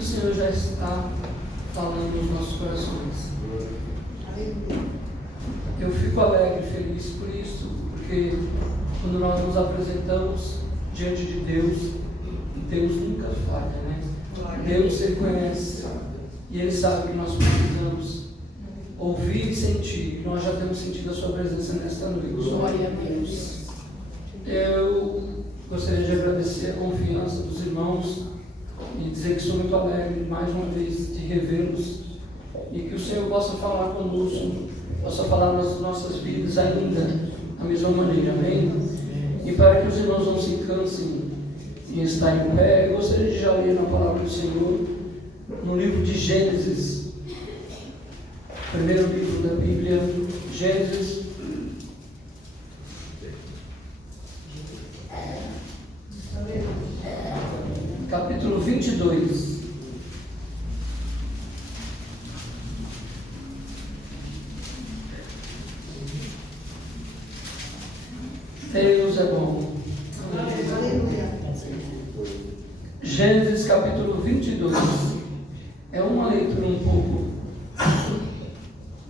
o Senhor já está falando nos nossos corações. Eu fico alegre e feliz por isso, porque quando nós nos apresentamos diante de Deus, Deus nunca falha, né? Deus, Ele conhece e Ele sabe que nós precisamos ouvir e sentir. Nós já temos sentido a Sua presença nesta noite. Glória a Deus. Eu gostaria de agradecer a confiança dos irmãos e dizer que sou muito alegre mais uma vez de revê-los e que o Senhor possa falar conosco, possa falar nas nossas vidas ainda da mesma maneira, amém? E para que os irmãos não se cansem em estar em pé, eu gostaria de já ler na palavra do Senhor no livro de Gênesis, primeiro livro da Bíblia, Gênesis, capítulo 22. Deus é bom. Gênesis capítulo 22. É uma leitura um pouco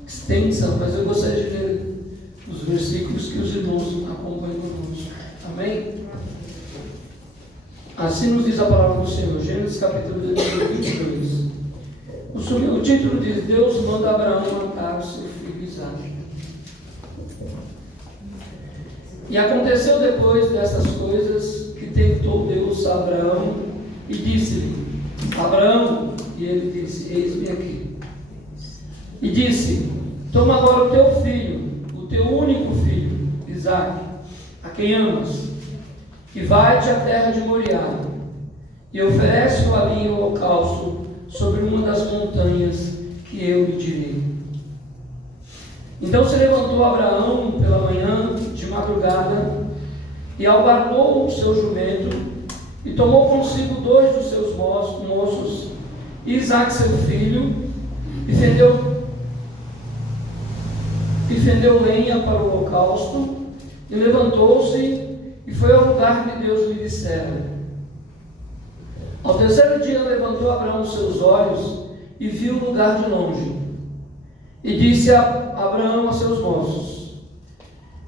extensa, mas eu gostaria de ler os versículos que os irmãos acompanham conosco. Amém? Assim nos diz a palavra do Senhor, Gênesis capítulo 22. O título diz: Deus manda Abraão matar o seu filho Isaque. E aconteceu depois dessas coisas que tentou Deus a Abraão e disse-lhe: Abraão, e ele disse: Eis-me aqui. E disse: Toma agora o teu filho, o teu único filho, Isaque, a quem amas, e vai-te à terra de Moriá, e oferece-o ali em holocausto sobre uma das montanhas que eu lhe direi. Então se levantou Abraão pela manhã, de madrugada, e albarcou o seu jumento, e tomou consigo 2 dos seus moços, Isaque seu filho, e fendeu lenha para o holocausto, e levantou-se, e foi ao lugar que Deus lhe dissera. Ao terceiro dia levantou Abraão seus olhos e viu o lugar de longe. E disse a Abraão a seus moços: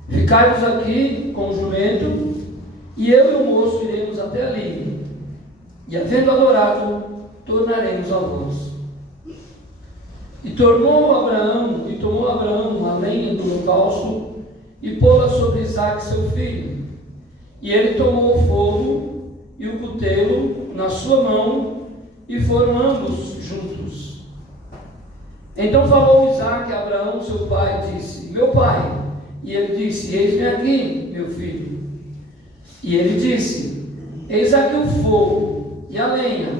Ficai-vos aqui com o jumento, e eu e o moço iremos até ali, e havendo adorado, tornaremos a vós. E tomou Abraão a lenha do holocausto, e pô-la sobre Isaque seu filho. E ele tomou o fogo e o cutelo na sua mão, e foram ambos juntos. Então falou Isaque a Abraão seu pai, e disse: Meu pai. E ele disse: Eis-me aqui, meu filho. E ele disse: Eis aqui o fogo e a lenha,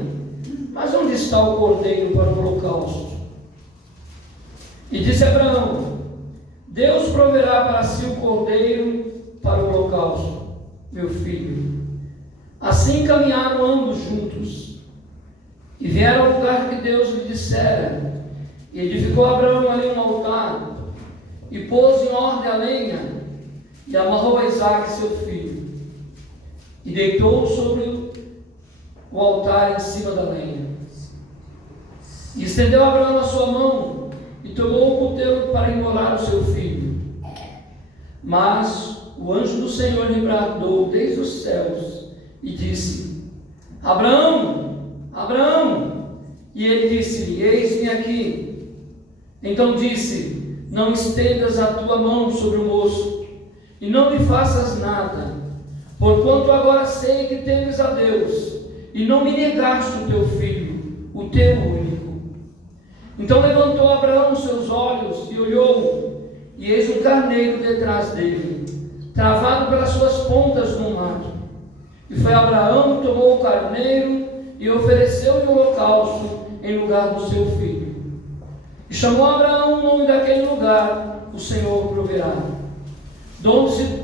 mas onde está o cordeiro para o holocausto? E disse Abraão: Deus proverá para si o cordeiro para o holocausto, meu filho. Assim caminharam ambos juntos, e vieram ao lugar que Deus lhe dissera. E edificou Abraão ali um altar, e pôs em ordem a lenha, e amarrou a Isaque seu filho, e deitou-o sobre o altar em cima da lenha. E estendeu Abraão a sua mão, e tomou o cutelo para imolar o seu filho. Mas o anjo do Senhor lhe bradou desde os céus, e disse: Abraão, Abraão. E ele disse-lhe: Eis-me aqui. Então disse: Não estendas a tua mão sobre o moço, e não lhe faças nada, porquanto agora sei que temes a Deus, e não me negaste o teu filho, o teu único. Então levantou Abraão os seus olhos e olhou, e eis um carneiro detrás dele, travado pelas suas pontas no mato. E foi Abraão, tomou o carneiro e ofereceu-lhe o holocausto em lugar do seu filho. E chamou Abraão o nome daquele lugar: O Senhor proverá. Donde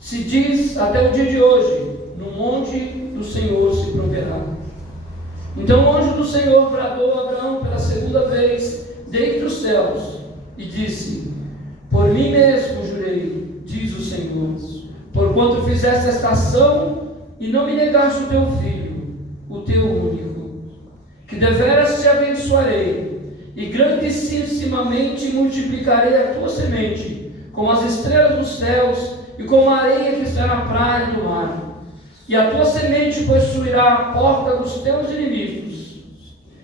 se diz até o dia de hoje: No monte do Senhor se proverá. Então o anjo do Senhor bradou a Abraão pela segunda vez dentre os céus e disse: Por mim mesmo jurei, diz o Senhor, porquanto fizeste esta ação e não me negaste o teu filho, o teu único. que deveras te abençoarei, e grandissimamente multiplicarei a tua semente, como as estrelas dos céus, e como a areia que está na praia do mar. E a tua semente possuirá a porta dos teus inimigos,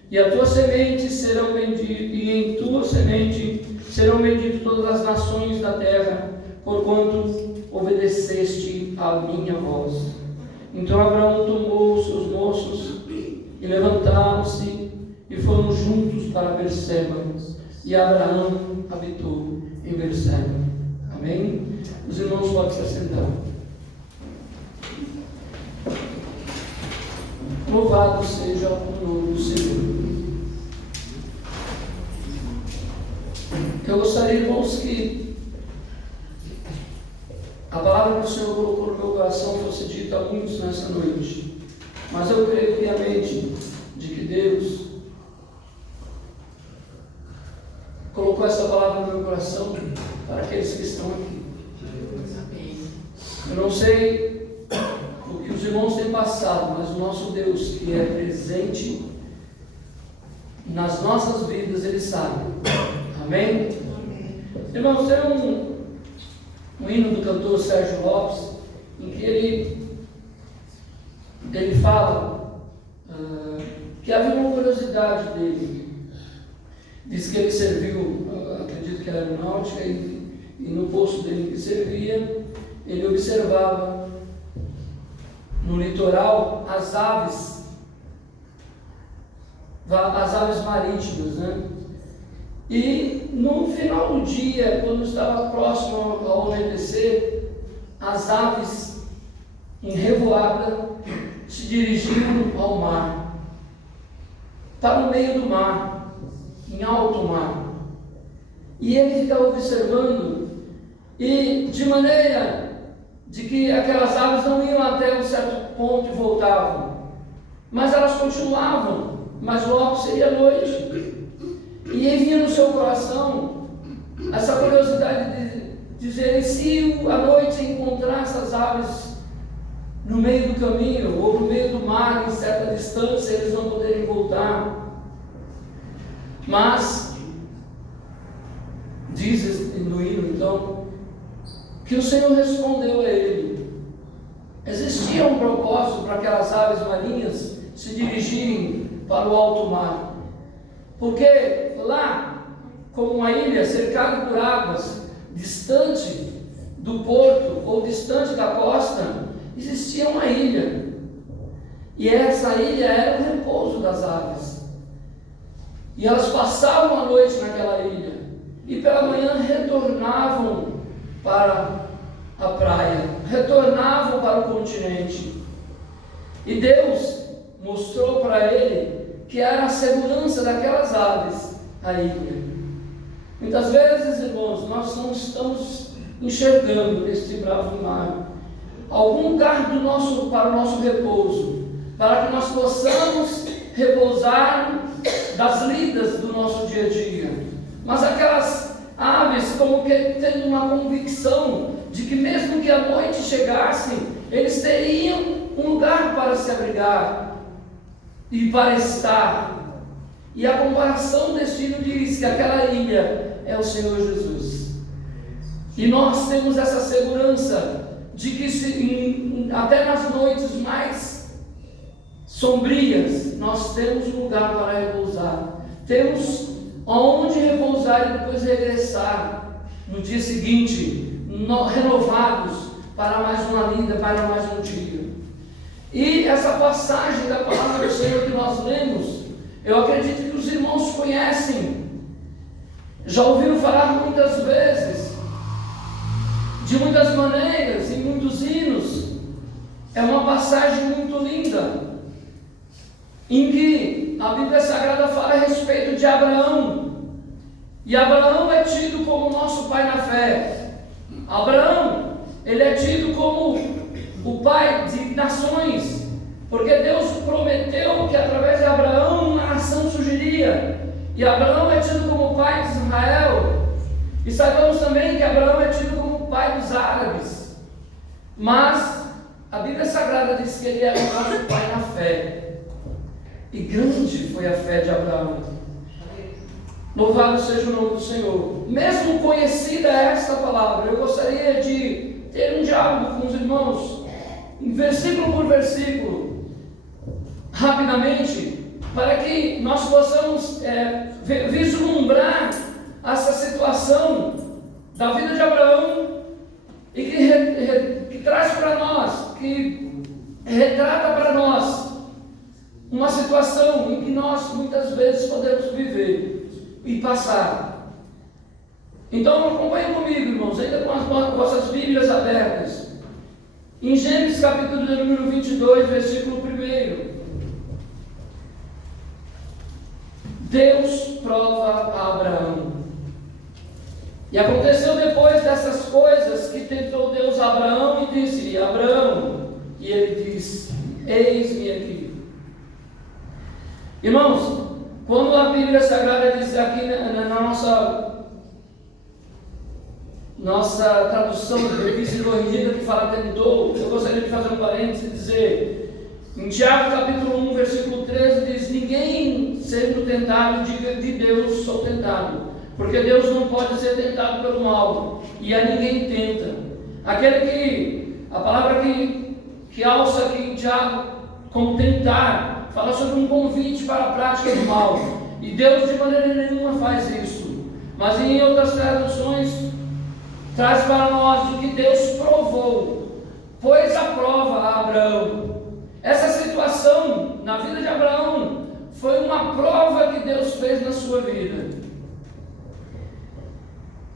e a tua semente serão benditas, e em tua semente serão benditas todas as nações da terra, porquanto obedeceste à minha voz. Então Abraão tomou os seus moços e levantaram-se e foram juntos para Berseba, e Abraão habitou em Berseba. Amém? Os irmãos podem se assentar. Louvado seja o nome do Senhor. Eu gostaria, irmãos, que a palavra que o Senhor colocou no meu coração fosse dita a muitos nessa noite. Mas eu creio piamente de que Deus colocou essa palavra no meu coração para aqueles que estão aqui. Eu não sei o que os irmãos têm passado, mas o nosso Deus, que é presente nas nossas vidas, Ele sabe. Amém? Irmãos, tem um hino do cantor Sérgio Lopes, em que ele fala que havia uma curiosidade dele. Diz que ele serviu, acredito que era aeronáutica, e no posto dele que servia, ele observava no litoral as aves marítimas, né? E no final do dia, quando estava próximo ao anoitecer, as aves em revoada se dirigiam ao mar, para o meio do mar, em alto mar. E ele ficava observando, e de maneira de que aquelas aves não iam até um certo ponto e voltavam, mas elas continuavam, mas logo seria noite. E ele vinha no seu coração essa curiosidade de dizer: se à noite encontrar essas aves no meio do caminho, ou no meio do mar, em certa distância, eles não poderem voltar. Mas diz no hino, então, que o Senhor respondeu a ele. Existia um propósito para aquelas aves marinhas se dirigirem para o alto mar. Porque lá, como uma ilha cercada por águas, distante do porto ou distante da costa, existia uma ilha. E essa ilha era o repouso das aves. E elas passavam a noite naquela ilha. E pela manhã retornavam para a praia, retornavam para o continente. E Deus mostrou para ele que era a segurança daquelas aves, a ilha. Muitas vezes, irmãos, nós não estamos enxergando este bravo mar, algum lugar para o nosso repouso, para que nós possamos repousar das lidas do nosso dia a dia. Mas aquelas aves, como que tendo uma convicção de que mesmo que a noite chegasse, eles teriam um lugar para se abrigar e para estar. E a comparação deste hino diz que aquela ilha é o Senhor Jesus. E nós temos essa segurança de que até nas noites mais sombrias, nós temos um lugar para repousar. Temos aonde repousar e depois regressar no dia seguinte, renovados para mais uma lida, para mais um dia. E essa passagem da palavra do Senhor que nós lemos, eu acredito que os irmãos conhecem, já ouviram falar muitas vezes, de muitas maneiras, em muitos hinos. É uma passagem muito linda, em que a Bíblia Sagrada fala a respeito de Abraão. E Abraão é tido como nosso pai na fé. Abraão, ele é tido como o pai de nações, porque Deus prometeu que através de Abraão uma nação surgiria, e Abraão é tido como o pai de Israel. E sabemos também que Abraão é tido como o pai dos árabes, mas a Bíblia Sagrada diz que ele é o nosso pai na fé. E grande foi a fé de Abraão. Louvado seja o nome do Senhor. Mesmo conhecida esta palavra, eu gostaria de ter um diálogo com os irmãos, versículo por versículo, rapidamente, para que nós possamos vislumbrar essa situação da vida de Abraão e que traz para nós, que retrata para nós uma situação em que nós muitas vezes podemos viver e passar. Então acompanhem comigo, irmãos, ainda com as vossas Bíblias abertas, em Gênesis capítulo de número 22, versículo 1. Deus prova a Abraão. E aconteceu depois dessas coisas que tentou Deus a Abraão e disse: Abraão, e ele disse: eis-me aqui. Irmãos, quando a Bíblia Sagrada diz aqui na nossa tradução revista e corrigida que fala tentou, eu gostaria de fazer um parênteses e dizer, em Tiago capítulo 1, versículo 13 diz: ninguém sendo tentado diga de Deus sou tentado, porque Deus não pode ser tentado pelo mal, e a ninguém tenta. Aquele que, a palavra que alça aqui em Tiago como tentar, fala sobre um convite para a prática do mal, e Deus de maneira nenhuma faz isso. Mas em outras traduções traz para nós o que Deus provou, pôs à prova a Abraão. Essa situação na vida de Abraão foi uma prova que Deus fez na sua vida.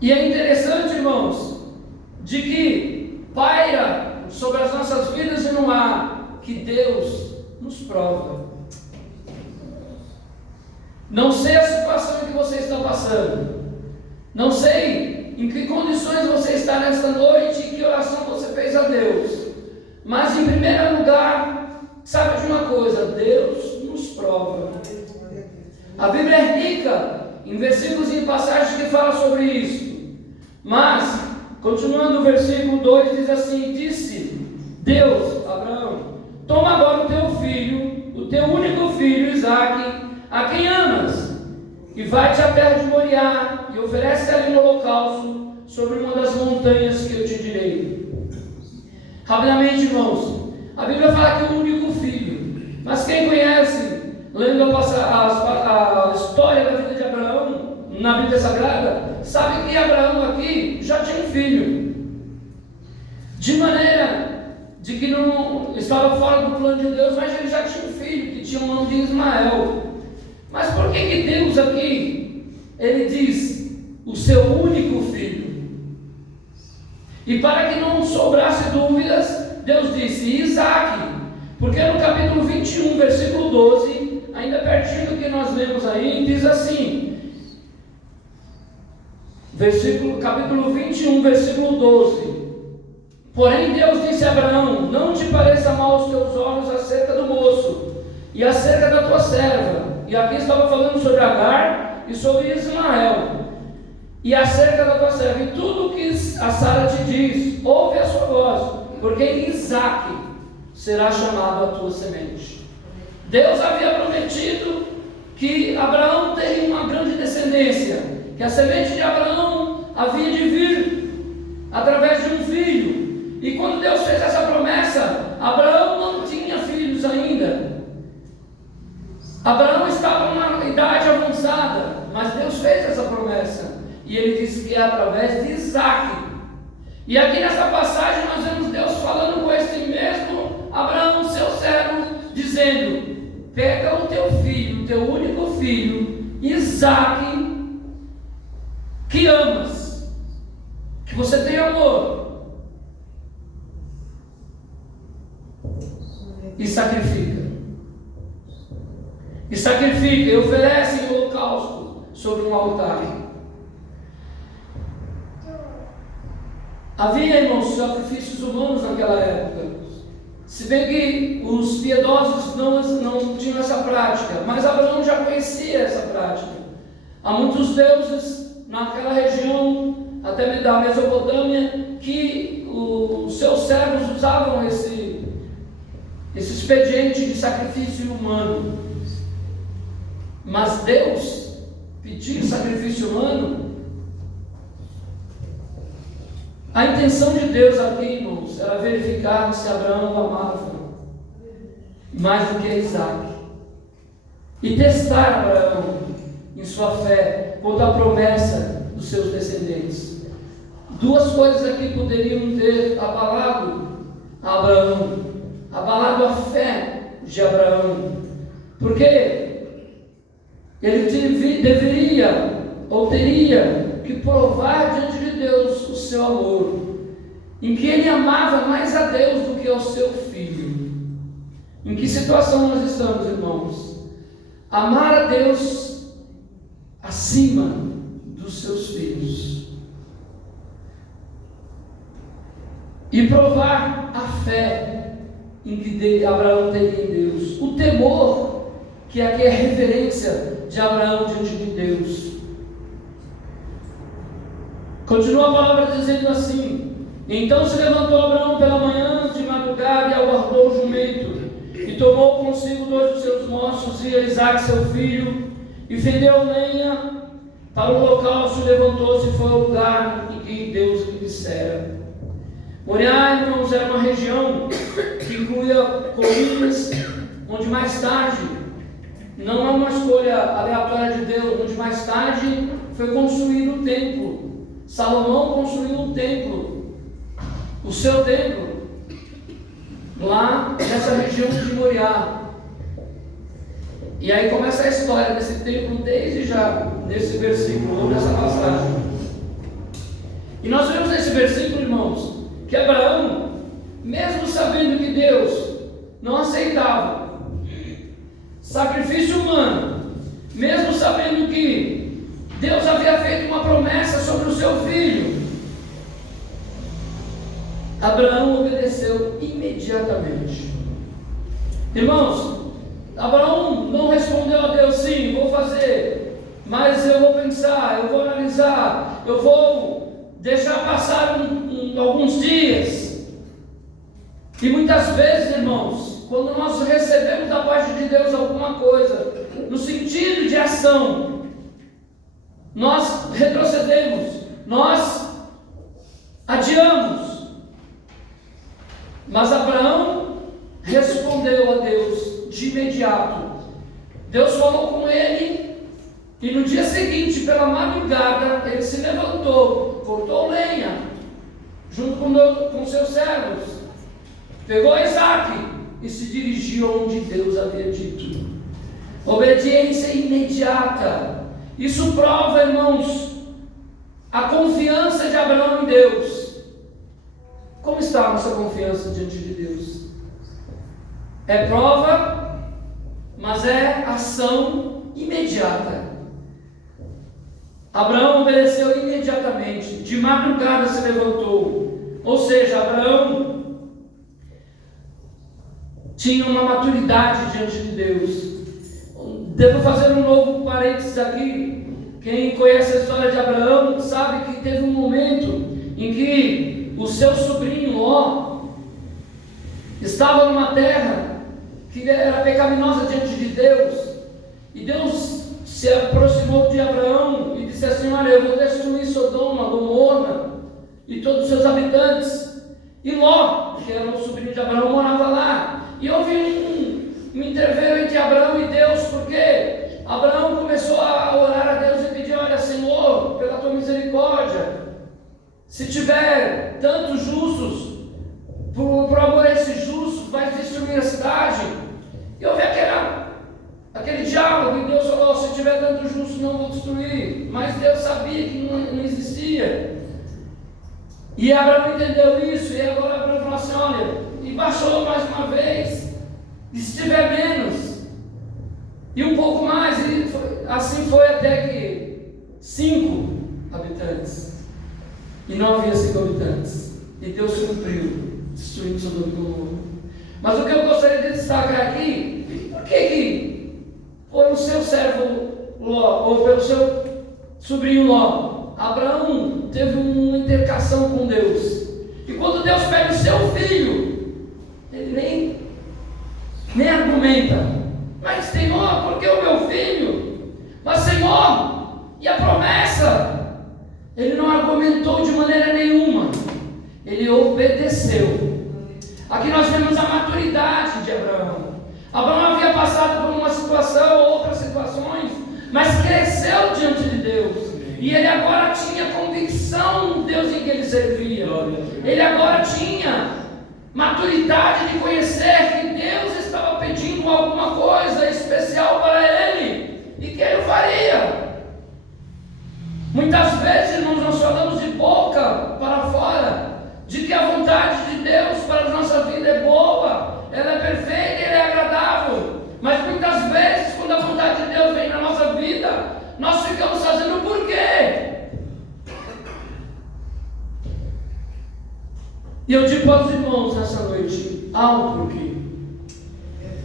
E é interessante, irmãos, de que paira sobre as nossas vidas e no ar que Deus nos prova. Não sei a situação em que você está passando, não sei em que condições você está nesta noite e que oração você fez a Deus, mas em primeiro lugar, sabe de uma coisa, Deus nos prova. A Bíblia é rica em versículos e em passagens que falam sobre isso, mas continuando o versículo 2 diz assim: disse Deus a Abraão: toma agora o teu filho, o teu único filho Isaque, a quem amas, e vai-te à terra de Moriá, e oferece ali no holocausto sobre uma das montanhas que eu te direi. Rapidamente, irmãos, a Bíblia fala que o único filho, mas quem conhece, lendo a história da vida de Abraão na Bíblia Sagrada, sabe que Abraão aqui já tinha um filho, de maneira de que não estava fora do plano de Deus, mas ele já tinha um filho, que tinha o nome de Ismael. Mas por que Deus aqui, ele diz, o seu único filho? E para que não sobrasse dúvidas, Deus disse, Isaque, porque no capítulo 21, versículo 12, ainda pertinho do que nós lemos aí, diz assim, capítulo 21, versículo 12, porém Deus disse a Abraão, não te pareça mal aos teus olhos acerca do moço, e acerca da tua serva, e aqui estava falando sobre Agar e sobre Ismael, e acerca da tua serva, e tudo o que a Sara te diz, ouve a sua voz, porque Isaque será chamado a tua semente. Deus havia prometido que Abraão teria uma grande descendência, que a semente de Abraão havia de vir através de um filho, e quando Deus fez essa promessa, Abraão não tinha filhos ainda. Abraão estava numa idade avançada, mas Deus fez essa promessa, e ele disse que é através de Isaque. E aqui nessa passagem nós vemos Deus falando com esse mesmo Abraão, seu servo, dizendo, pega o teu filho, o teu único filho, Isaque, que amas, que você tem amor, e sacrifica. E sacrifica, e oferece em holocausto sobre um altar. Havia, irmãos, sacrifícios humanos naquela época, se bem que os piedosos não tinham essa prática, mas Abraão já conhecia essa prática. Há muitos deuses naquela região, até da Mesopotâmia, que os seus servos usavam esse expediente de sacrifício humano. mas Deus pedir sacrifício humano. A intenção de Deus aqui, irmãos, era verificar se Abraão o amava mais do que Isaac, e testar Abraão em sua fé quanto à promessa dos seus descendentes. Duas coisas aqui poderiam ter abalado Abraão, abalado a fé de Abraão, porque ele deveria ou teria que provar diante de Deus o seu amor, em que ele amava mais a Deus do que ao seu filho. Em que situação nós estamos, irmãos? Amar a Deus acima dos seus filhos e provar a fé em que Abraão teria em Deus, o temor, que aqui é referência de Abraão diante de Deus. Continua a palavra dizendo assim: então se levantou Abraão pela manhã de madrugada e aguardou o jumento, e tomou consigo 2 dos seus moços e Isaque seu filho, e fendeu lenha para o holocausto, e levantou-se e foi ao lugar em que Deus lhe dissera. Moriá, irmãos, era uma região que incluía colinas, onde mais tarde, não é uma escolha aleatória de Deus, onde mais tarde foi construído o templo. Salomão construiu um templo, o seu templo, lá nessa região de Moriá. E aí começa a história desse templo desde já, nesse versículo, ou nessa passagem. E nós vemos nesse versículo, irmãos, que Abraão, mesmo sabendo que Deus não aceitava sacrifício humano, mesmo sabendo que Deus havia feito uma promessa sobre o seu filho, Abraão obedeceu imediatamente. Irmãos, Abraão não respondeu a Deus: sim, vou fazer, mas eu vou pensar, eu vou analisar, eu vou deixar passar alguns dias. E muitas vezes, irmãos, quando nós recebemos da parte de Deus alguma coisa, no sentido de ação, nós retrocedemos, nós adiamos. Mas Abraão respondeu a Deus de imediato. Deus falou com ele, e no dia seguinte, pela madrugada, ele se levantou, cortou lenha, junto com seus servos, pegou Isaque e se dirigiu onde Deus havia dito. Obediência imediata. Isso prova, irmãos, a confiança de Abraão em Deus. Como está a nossa confiança diante de Deus? É prova, mas é ação imediata. Abraão obedeceu imediatamente, de madrugada se levantou. Ou seja, Abraão tinha uma maturidade diante de Deus. Devo fazer um novo parênteses aqui. Quem conhece a história de Abraão sabe que teve um momento em que o seu sobrinho Ló estava numa terra que era pecaminosa diante de Deus, e Deus se aproximou de Abraão e disse assim: olha, eu vou destruir Sodoma, Gomorra e todos os seus habitantes. E Ló, que era o sobrinho de Abraão, morava lá. E houve um interveio entre Abraão e Deus, porque Abraão começou a orar a Deus e pedir: olha, Senhor, pela tua misericórdia, se tiver tantos justos, por amor a esses justos, vai destruir a cidade. E houve aquele diálogo, e Deus falou: se tiver tantos justos, não vou destruir. Mas Deus sabia que não existia. E Abraão entendeu isso, e agora Abraão falou assim: olha, e baixou mais uma vez, e se tiver menos, e um pouco mais, e assim foi até que 5 habitantes, e não havia 5 habitantes, e Deus cumpriu, destruindo Sodoma e Gomorra. Mas o que eu gostaria de destacar aqui, por que por o seu servo Ló, ou pelo seu sobrinho Ló, Abraão teve uma intercação com Deus, e quando Deus pega o seu filho, ele nem argumenta: mas Senhor, por que o meu filho? Mas Senhor, e a promessa? Ele não argumentou de maneira nenhuma, ele obedeceu. Aqui nós vemos a maturidade de Abraão. Abraão havia passado por uma situação ou outras situações, mas cresceu diante de Deus. E ele agora tinha convicção no Deus em que ele servia. Ele agora tinha maturidade de conhecer que Deus estava pedindo alguma coisa especial para ele e que ele o faria. Muitas vezes, irmãos, nós falamos de boca para fora de que a vontade de Deus para a nossa vida é boa, ela é perfeita, ela é agradável. Mas muitas vezes, quando a vontade de Deus vem na nossa vida, nós ficamos fazendo por quê? E eu digo para os irmãos nessa noite, há um porquê.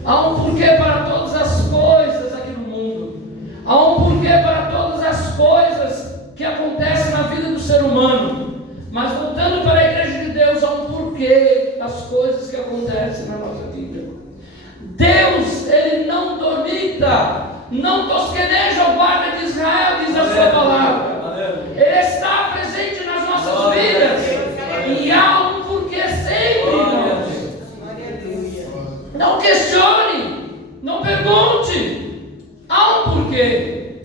Há um porquê para todas as coisas aqui no mundo. Há um porquê para todas as coisas que acontecem na vida do ser humano. Mas voltando para a igreja de Deus, há um porquê das coisas que acontecem na nossa vida. Deus, Ele não dormita, não tosqueneja o guarda de Israel, diz a sua palavra. Ele está presente nas nossas vidas. E há um porquê sempre, irmãos. Não questione, não pergunte. Há um porquê.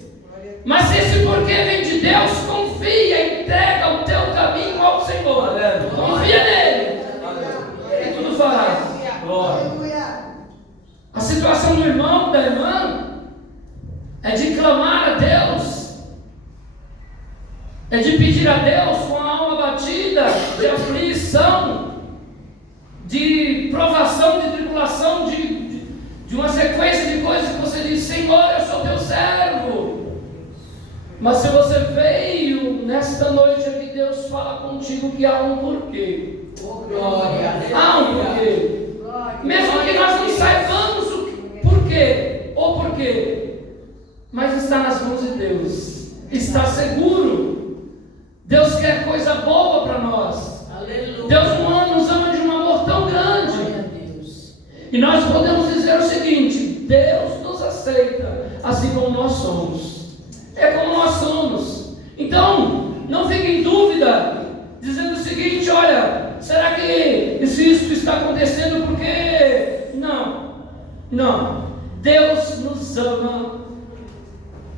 Mas se esse porquê vem de Deus, confia, entrega o teu caminho ao Senhor. Confia nele. Ele tudo fará. A situação do irmão, da irmã, é de clamar a Deus, é de pedir a Deus com a alma batida, de aflição, de provação, de tribulação, de uma sequência de coisas que você diz: Senhor, eu sou teu servo. Mas se você veio nesta noite aqui, Deus fala contigo que há um porquê. Há um porquê. Mesmo que nós não saibamos o porquê ou porquê, mas está nas mãos de Deus, está seguro. Deus quer coisa boa para nós. Aleluia. Deus nos ama de um amor tão grande. E nós podemos dizer o seguinte: Deus nos aceita assim como nós somos. É como nós somos. Então, não fique em dúvida, dizendo o seguinte: olha, será que isso está acontecendo porque... Não. Deus nos ama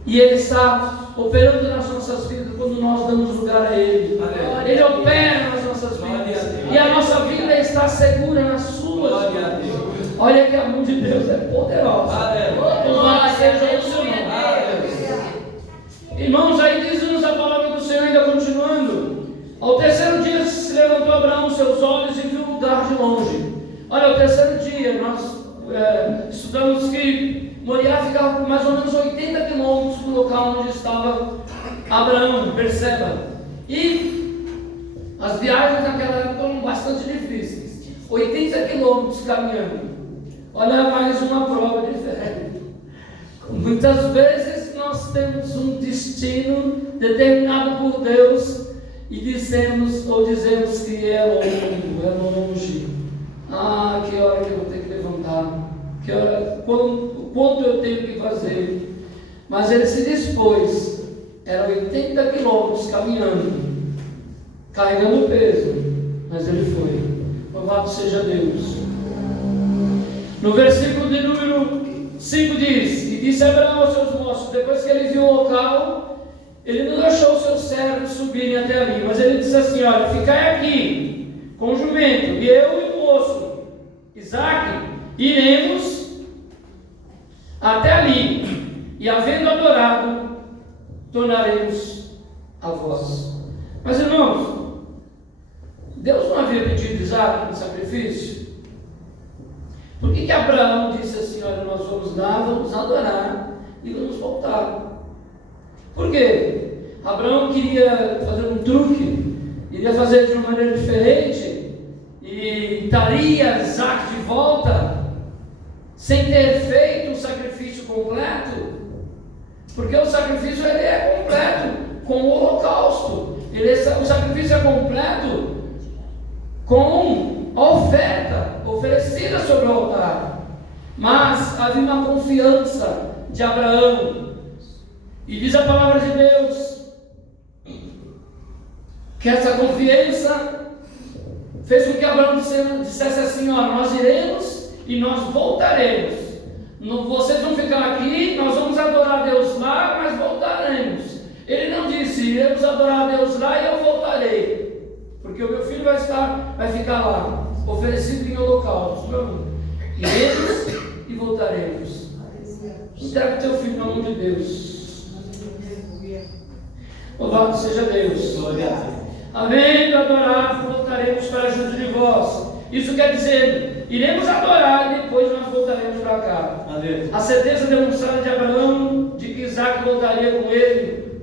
e Ele está operando nas nossas vidas quando nós damos lugar a Ele. Ele opera nas nossas vidas e a nossa vida está segura nas suas mãos. Olha que a mão de Deus é poderosa. Louvado seja o seu nome. Irmãos, aí diz-nos a palavra do Senhor, ainda continuando: ao terceiro dia se levantou Abraão seus olhos e viu o lugar de longe. Olha, o terceiro dia, nós estudamos que Moriá ficava por mais ou menos 80 quilômetros do local onde estava Abraão, perceba. E as viagens naquela época eram bastante difíceis, 80 quilômetros caminhando. Olha, mais uma prova de fé. Muitas vezes nós temos um destino determinado por Deus e dizemos que é longe. Ah, que hora que eu vou ter que levantar, que hora, quanto eu tenho que fazer. Mas ele se dispôs, era 80 quilômetros caminhando, carregando peso, mas ele foi. Louvado seja Deus. No versículo de número 5 diz: e disse Abraão aos seus moços, depois que ele viu o local, ele não deixou os seus servos subirem até ali, mas ele disse assim: olha, ficai aqui com o jumento, e eu e o moço Isaque iremos até ali, e havendo adorado, tornaremos a vós. Mas irmãos, Deus não havia pedido Isaque no sacrifício? Por que Abraão disse assim: olha, nós vamos lá, vamos adorar e vamos voltar? Por quê? Abraão queria fazer um truque, iria fazer de uma maneira diferente e daria Isaque de volta sem ter feito o sacrifício completo, porque o sacrifício ele é completo com o holocausto, o sacrifício é completo com a oferta oferecida sobre o altar. Mas havia uma confiança de Abraão E diz a palavra de Deus que essa confiança fez com que Abraão dissesse assim: ó, nós iremos e nós voltaremos. Vocês vão ficar aqui, nós vamos adorar a Deus lá, mas voltaremos. Ele não disse: iremos adorar a Deus lá e eu voltarei, porque o meu filho vai ficar lá, oferecido em holocausto. Não, iremos e voltaremos. Entrega o teu filho na mão de Deus. Louvado seja Deus. Havendo adorado, voltaremos para junto de vós. Isso quer dizer, iremos adorar e depois nós voltaremos para cá. A certeza demonstrada de Abraão de que Isaac voltaria com ele,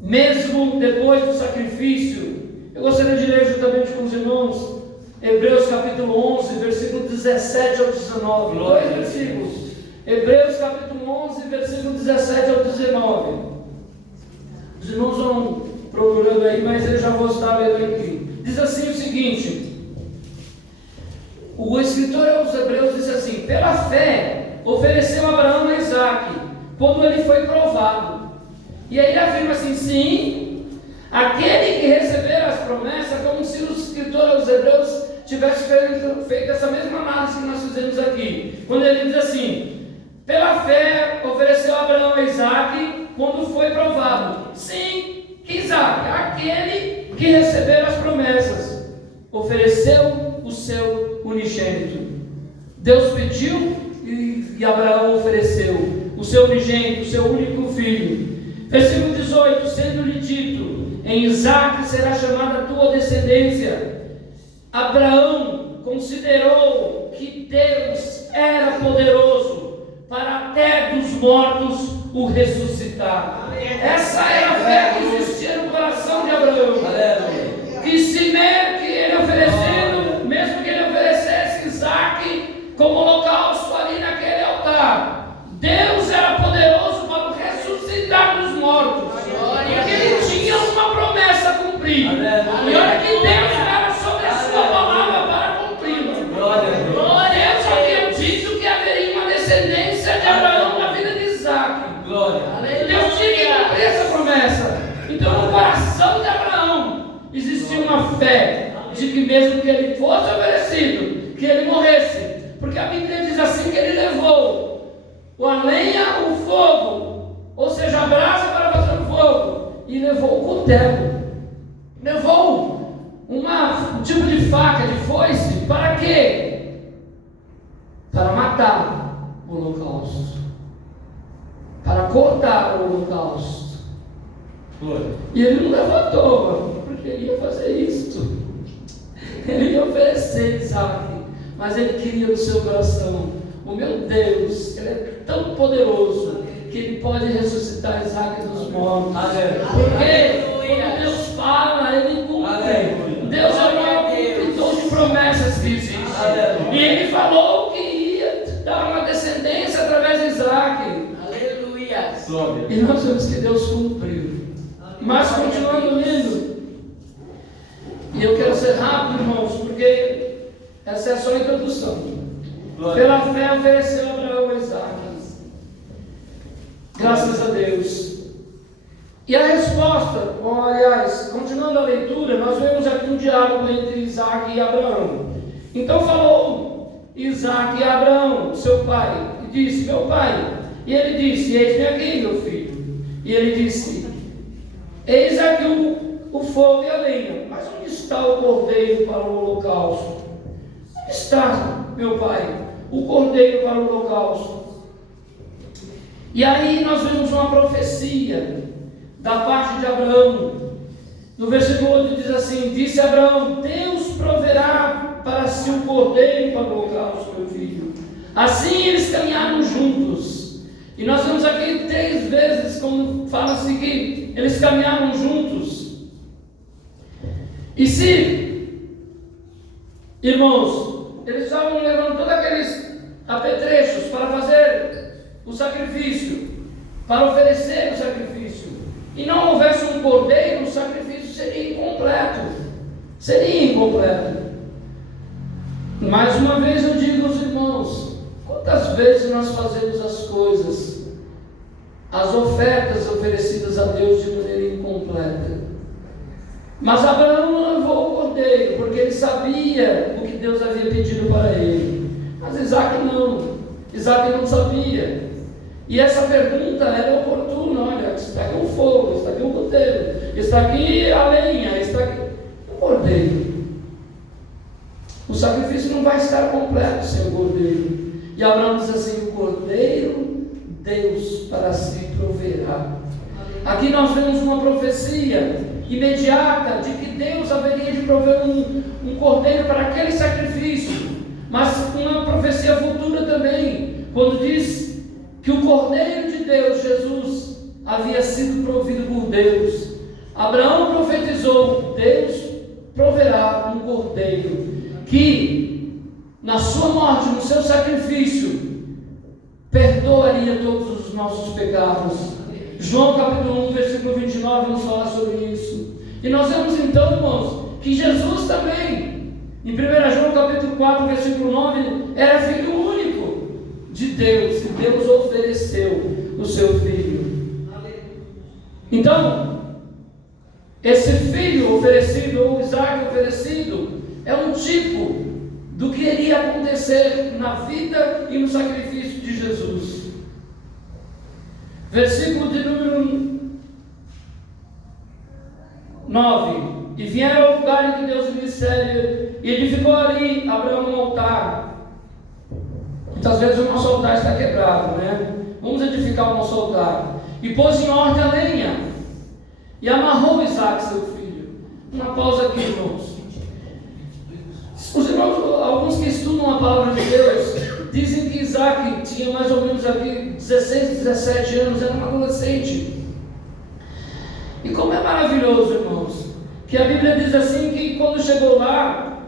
mesmo depois do sacrifício. Eu gostaria de ler juntamente com os irmãos Hebreus capítulo 11, versículo 17 ao 19. Dois versículos. Hebreus capítulo 11, versículo 17 ao 19. Os irmãos vão procurando aí, mas eu já vou estar lendo aqui. Diz assim o seguinte: o escritor aos Hebreus diz assim: pela fé ofereceu Abraão a Isaac, quando ele foi provado. E aí ele afirma assim: sim, aquele que receber as promessas, como se o escritor aos Hebreus tivesse feito essa mesma análise que nós fizemos aqui, quando ele diz assim: pela fé ofereceu Abraão a Isaac quando foi provado. Sim, Isaac, aquele que receber as promessas, ofereceu o seu unigênito. Deus pediu e Abraão ofereceu o seu unigênito, o seu único filho. Versículo 18: sendo-lhe dito: em Isaac será chamada a tua descendência. Abraão considerou que Deus era poderoso para até dos mortos o ressuscitar. Essa era a fé que existia no coração de Abraão. Que se mesmo que ele oferecendo, mesmo que ele oferecesse Isaac como holocausto ali naquele altar, Deus era poderoso para o ressuscitar dos mortos, porque ele tinha uma promessa a cumprir. E olha que Deus era sobre a sua palavra para cumpri-la. Deus havia dito que haveria uma descendência de Abraão na vida de Isaac. Deus tinha que cumprir essa promessa. Então no coração de Abraão existia uma fé de que mesmo que ele fosse oferecido, que ele morresse, porque a Bíblia diz assim que ele levou a lenha, o fogo, ou seja, a brasa para fazer o fogo, e levou o cutelo, levou um tipo de faca, de foice, para quê? Para matar o holocausto, para cortar o holocausto. E ele não levantou, porque ele ia fazer isso. Ele ia oferecer Isaac, mas ele queria no seu coração: o meu Deus, ele é tão poderoso que ele pode ressuscitar Isaac dos mortos. Porque quando Deus fala, ele cumpre. Deus é o maior cumpridor de promessas que existe. E ele falou que ia dar uma descendência através de Isaac. E nós vemos que Deus cumpriu. Mas continuando lendo, e eu quero ser rápido, irmãos, porque essa é só a introdução. Pela fé ofereceu Abraão a Isaac. Graças a Deus. E a resposta, aliás, continuando a leitura, nós vemos aqui um diálogo entre Isaac e Abraão. Então falou Isaac a Abraão, seu pai, e disse: meu pai. E ele disse: eis-me aqui, meu filho. E ele disse: eis aqui o fogo e a lenha, mas onde está o cordeiro para o holocausto? Onde está, meu pai, o cordeiro para o holocausto? E aí nós vemos uma profecia da parte de Abraão. No versículo 8 diz assim: disse Abraão: Deus proverá para si o cordeiro para o holocausto, meu filho. Assim eles caminharam juntos. E nós vemos aqui 3 vezes como fala-se que eles caminharam juntos. E se, irmãos, eles estavam levando todos aqueles apetrechos para fazer o sacrifício, para oferecer o sacrifício, e não houvesse um cordeiro, o sacrifício seria incompleto. Seria incompleto. Mais uma vez eu digo aos irmãos: quantas vezes nós fazemos as coisas as ofertas oferecidas a Deus de maneira incompleta. Mas Abraão não levou o cordeiro, porque ele sabia o que Deus havia pedido para ele. Mas Isaac não. Isaac não sabia. E essa pergunta era oportuna. Olha, está aqui um fogo, está aqui um cordeiro, está aqui a lenha, está aqui o cordeiro. O sacrifício não vai estar completo sem o cordeiro. E Abraão diz assim: o cordeiro Deus para si proverá. Aqui nós vemos uma profecia imediata de que Deus haveria de prover um cordeiro para aquele sacrifício, mas uma profecia futura também, quando diz que o cordeiro de Deus, Jesus, havia sido provido por Deus. Abraão profetizou: Deus proverá um cordeiro que na sua morte, no seu sacrifício, perdoaria todos os nossos pecados. João capítulo 1, versículo 29 nos fala sobre isso. E nós vemos então, irmãos, que Jesus também, em 1 João capítulo 4, versículo 9, era filho único de Deus, e Deus ofereceu o seu filho. Então, esse filho oferecido, ou Isaac oferecido, é um tipo do que iria acontecer na vida e no sacrifício de Jesus. Versículo de número 9: e vieram ao lugar em que Deus lhe dissera, e edificou ali Abraão um altar. Muitas vezes o nosso altar está quebrado, né? Vamos edificar o nosso altar. E pôs em ordem a lenha, e amarrou Isaac seu filho. Uma pausa aqui, irmãos. Os irmãos, alguns que estudam a palavra de Deus, dizem que Isaac tinha mais ou menos aqui 16, 17 anos, era um adolescente. E como é maravilhoso, irmãos, que a Bíblia diz assim, que quando chegou lá,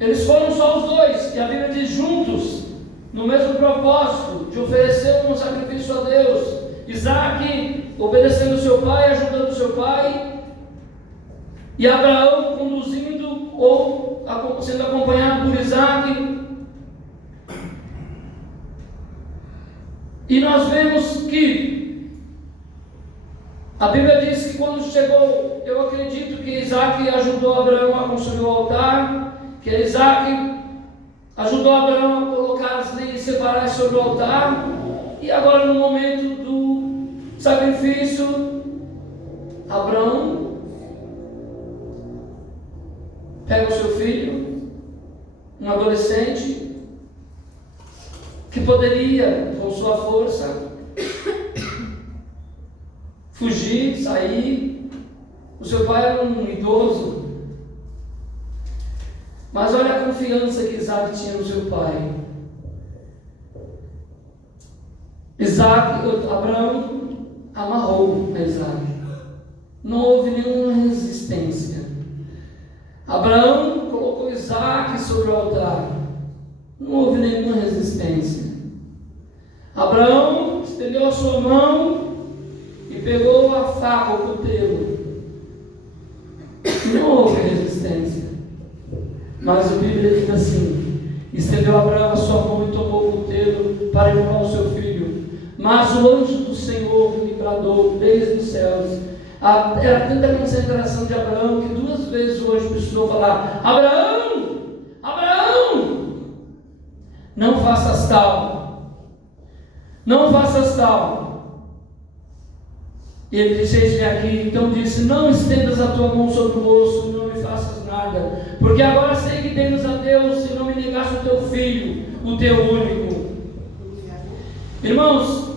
eles foram só os dois, e a Bíblia diz juntos, no mesmo propósito, de oferecer um sacrifício a Deus. Isaac obedecendo seu pai, ajudando seu pai, e Abraão conduzindo ou sendo acompanhado por Isaac. E nós vemos que a Bíblia diz que quando chegou, eu acredito que Isaac ajudou Abraão a construir o altar, que Isaac ajudou Abraão a colocar as lenhas separadas sobre o altar, e agora no momento do sacrifício, Abraão pega o seu filho, um adolescente, que poderia, com sua força, fugir, sair. O seu pai era um idoso, mas olha a confiança que Isaac tinha no seu pai. Abraão amarrou a Isaac. Não houve nenhuma resistência. Abraão colocou Isaac sobre o altar. Não houve nenhuma resistência. Abraão estendeu a sua mão e pegou a faca, o cutelo. Não houve resistência. Mas a Bíblia diz assim: estendeu Abraão a sua mão e tomou o cutelo para imolar o seu filho. Mas o anjo do Senhor lhe bradou desde os céus. Era tanta concentração de Abraão que 2 vezes o anjo precisou falar: Abraão, Abraão, não faças tal, não faças tal. E ele disse: eis-me aqui. Então disse: não estendas a tua mão sobre o moço, não me faças nada, porque agora sei que temes a Deus, se não me negaste o teu filho, o teu único. Irmãos,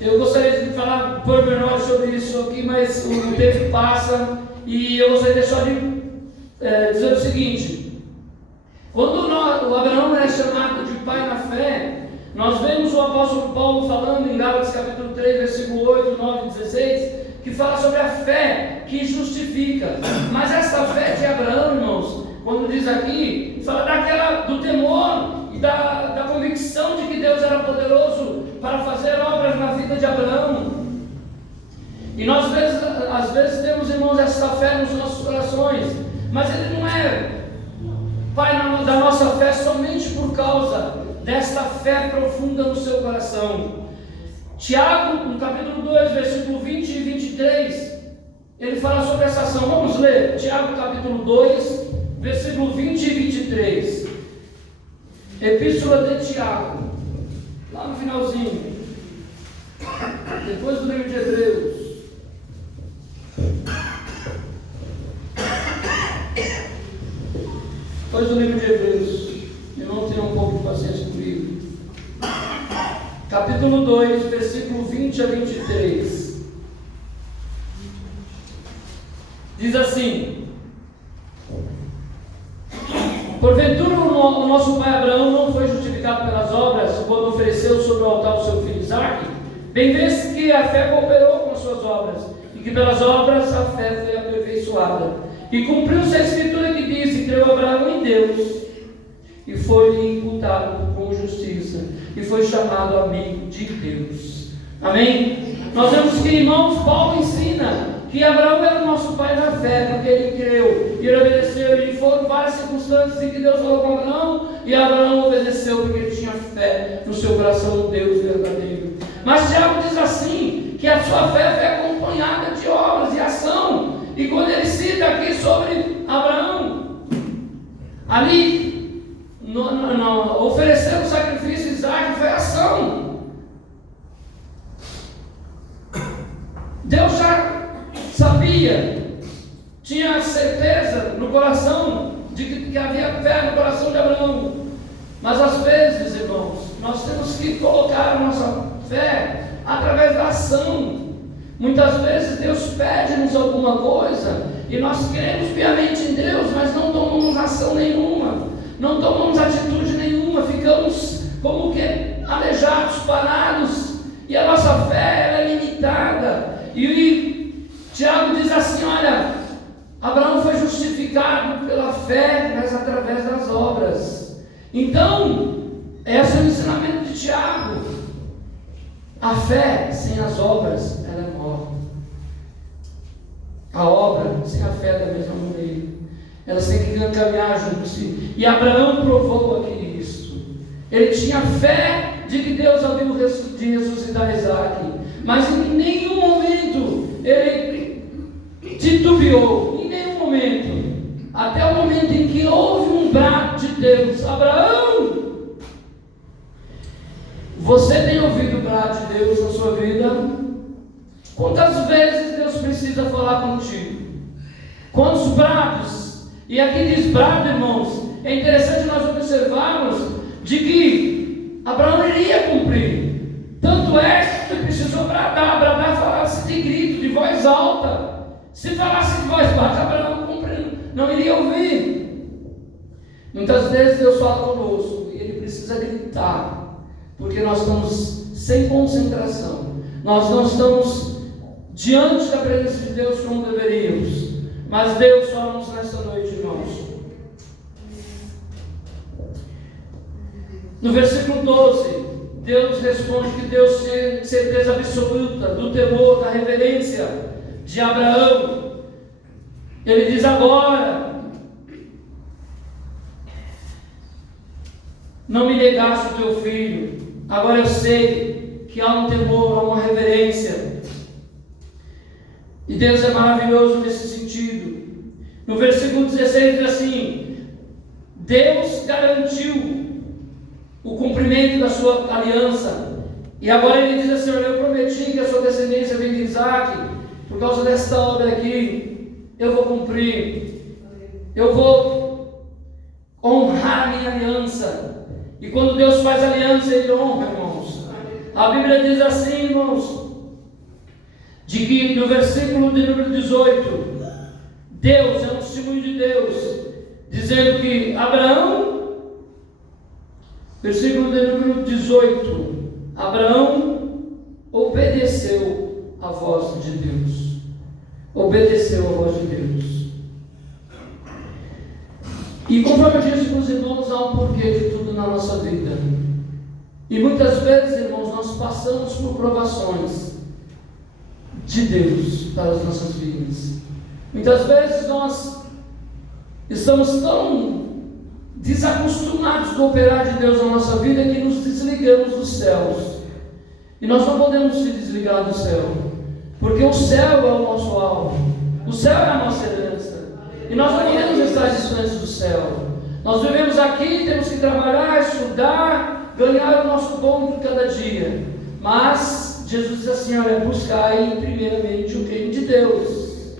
eu gostaria de falar pormenores sobre isso aqui, mas o tempo passa, e eu gostaria só de dizer o seguinte: quando o Abraão era chamado de pai na fé, nós vemos o apóstolo Paulo falando em Gálatas capítulo 3, versículo 8, 9 e 16, que fala sobre a fé que justifica. Mas essa fé de Abraão, irmãos, quando diz aqui, fala do temor e da convicção de que Deus era poderoso para fazer obras na vida de Abraão. E nós às vezes temos, irmãos, essa fé nos nossos corações, mas ele não é pai da nossa fé somente por causa desta fé profunda no seu coração. Tiago, no capítulo 2, versículo 20 e 23, ele fala sobre essa ação. Vamos ler Tiago capítulo 2, versículo 20 e 23. Epístola de Tiago, lá no finalzinho, depois do livro de Hebreus. Depois do livro de Hebreus. Irmão, tenha um pouco de paciência comigo. Capítulo 2, versículo 20 a 23. Diz assim: porventura o nosso pai Abraão não foi justificado pelas obras quando ofereceu sobre o altar o seu filho Isaque? Bem vê-se que a fé cooperou com as suas obras, e que pelas obras a fé foi aperfeiçoada. E cumpriu-se a escritura que diz: e creu Abraão em Deus, e foi-lhe imputado como justiça, e foi chamado amigo de Deus. Amém? Nós vemos que, irmãos, Paulo ensina que Abraão era o nosso pai na fé, porque ele creu, e ele obedeceu, e foram várias circunstâncias em que Deus falou com Abraão, e Abraão obedeceu porque ele tinha fé no seu coração no Deus verdadeiro. Mas Tiago diz assim, que a sua fé foi acompanhada de obras e ação. E quando ele cita aqui sobre Abraão, ali, oferecendo o sacrifício de Isaque, foi ação. Deus já sabia, tinha certeza no coração de que havia fé no coração de Abraão. Mas às vezes, irmãos, nós temos que colocar a nossa fé através da ação. Muitas vezes Deus pede-nos alguma coisa e nós cremos piamente em Deus, mas não tomamos ação nenhuma, não tomamos atitude nenhuma, ficamos como que aleijados, parados, e a nossa fé ela é limitada. E Tiago diz assim: olha, Abraão foi justificado pela fé, mas através das obras. Então, esse é o ensinamento de Tiago. A fé sem as obras, ela é morta. A obra sem a fé da mesma maneira. Elas têm que caminhar juntos. E Abraão provou aqui isso. Ele tinha fé de que Deus havia de ressuscitar Isaque. Mas em nenhum momento ele titubeou. Em nenhum momento. Até o momento em que houve um brado de Deus: Abraão! Você tem ouvido o brado de Deus na sua vida? Quantas vezes Deus precisa falar contigo? Quantos brados? E aqui diz brado, irmãos. É interessante nós observarmos de que Abraão iria cumprir. Tanto é que precisou bradar falasse de grito, de voz alta. Se falasse de voz baixa, Abraão não iria ouvir. Muitas vezes Deus fala conosco e Ele precisa gritar, porque nós estamos sem concentração, nós não estamos diante da presença de Deus como deveríamos. Mas Deus fala-nos nesta noite, irmãos. No versículo 12, Deus responde que Deus tem certeza absoluta do temor, da reverência de Abraão. Ele diz: agora não me negaste o teu filho. Agora eu sei que há um temor, há uma reverência. E Deus é maravilhoso nesse sentido. No versículo 16 diz assim: Deus garantiu o cumprimento da sua aliança. E agora ele diz assim: olha, eu prometi que a sua descendência vem de Isaque. Por causa desta obra aqui, eu vou cumprir. Eu vou honrar a minha aliança. E quando Deus faz aliança, Ele honra, irmãos. A Bíblia diz assim, irmãos, de que no versículo de número 18, Deus é um testemunho de Deus, dizendo que Abraão, versículo de número 18, Abraão obedeceu a voz de Deus. Obedeceu a voz de Deus. E conforme eu disse para os irmãos, há um porquê de tudo na nossa vida. E muitas vezes, irmãos, nós passamos por provações de Deus para as nossas vidas. Muitas vezes nós estamos tão desacostumados com o operar de Deus na nossa vida que nos desligamos dos céus. E nós não podemos se desligar do céu, porque o céu é o nosso alvo, o céu é a nossa herança, e nós não podemos estar distantes do céu. Nós vivemos aqui, temos que trabalhar, estudar, ganhar o nosso pão de cada dia. Mas Jesus diz assim: olha, buscai primeiramente o reino de Deus.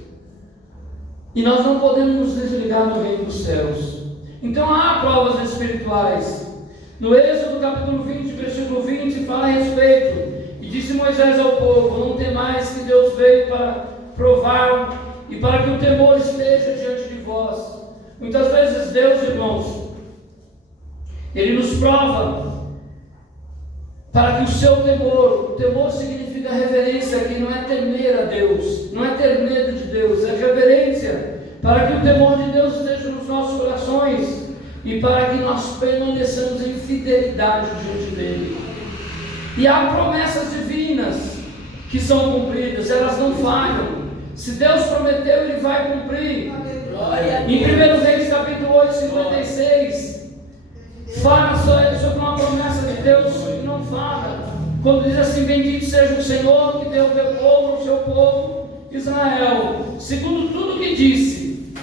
E nós não podemos nos desligar do reino dos céus. Então há provas espirituais. No Êxodo capítulo 20, versículo 20, fala a respeito. E disse Moisés ao povo: não temais, que Deus veio para provar e para que o temor esteja diante de vós. Muitas vezes Deus, irmãos, Ele nos prova para que o seu temor, o temor significa reverência, que não é temer a Deus, não é ter medo de Deus, é reverência, para que o temor de Deus esteja nos nossos corações e para que nós permaneçamos em fidelidade diante dEle. E há promessas divinas que são cumpridas, elas não falham. Se Deus prometeu, Ele vai cumprir. Em 1 Reis capítulo 8, 56, fala sobre uma promessa de Deus que não falha. Quando diz assim: bendito seja o Senhor que deu o teu povo, o seu povo Israel, segundo tudo que disse,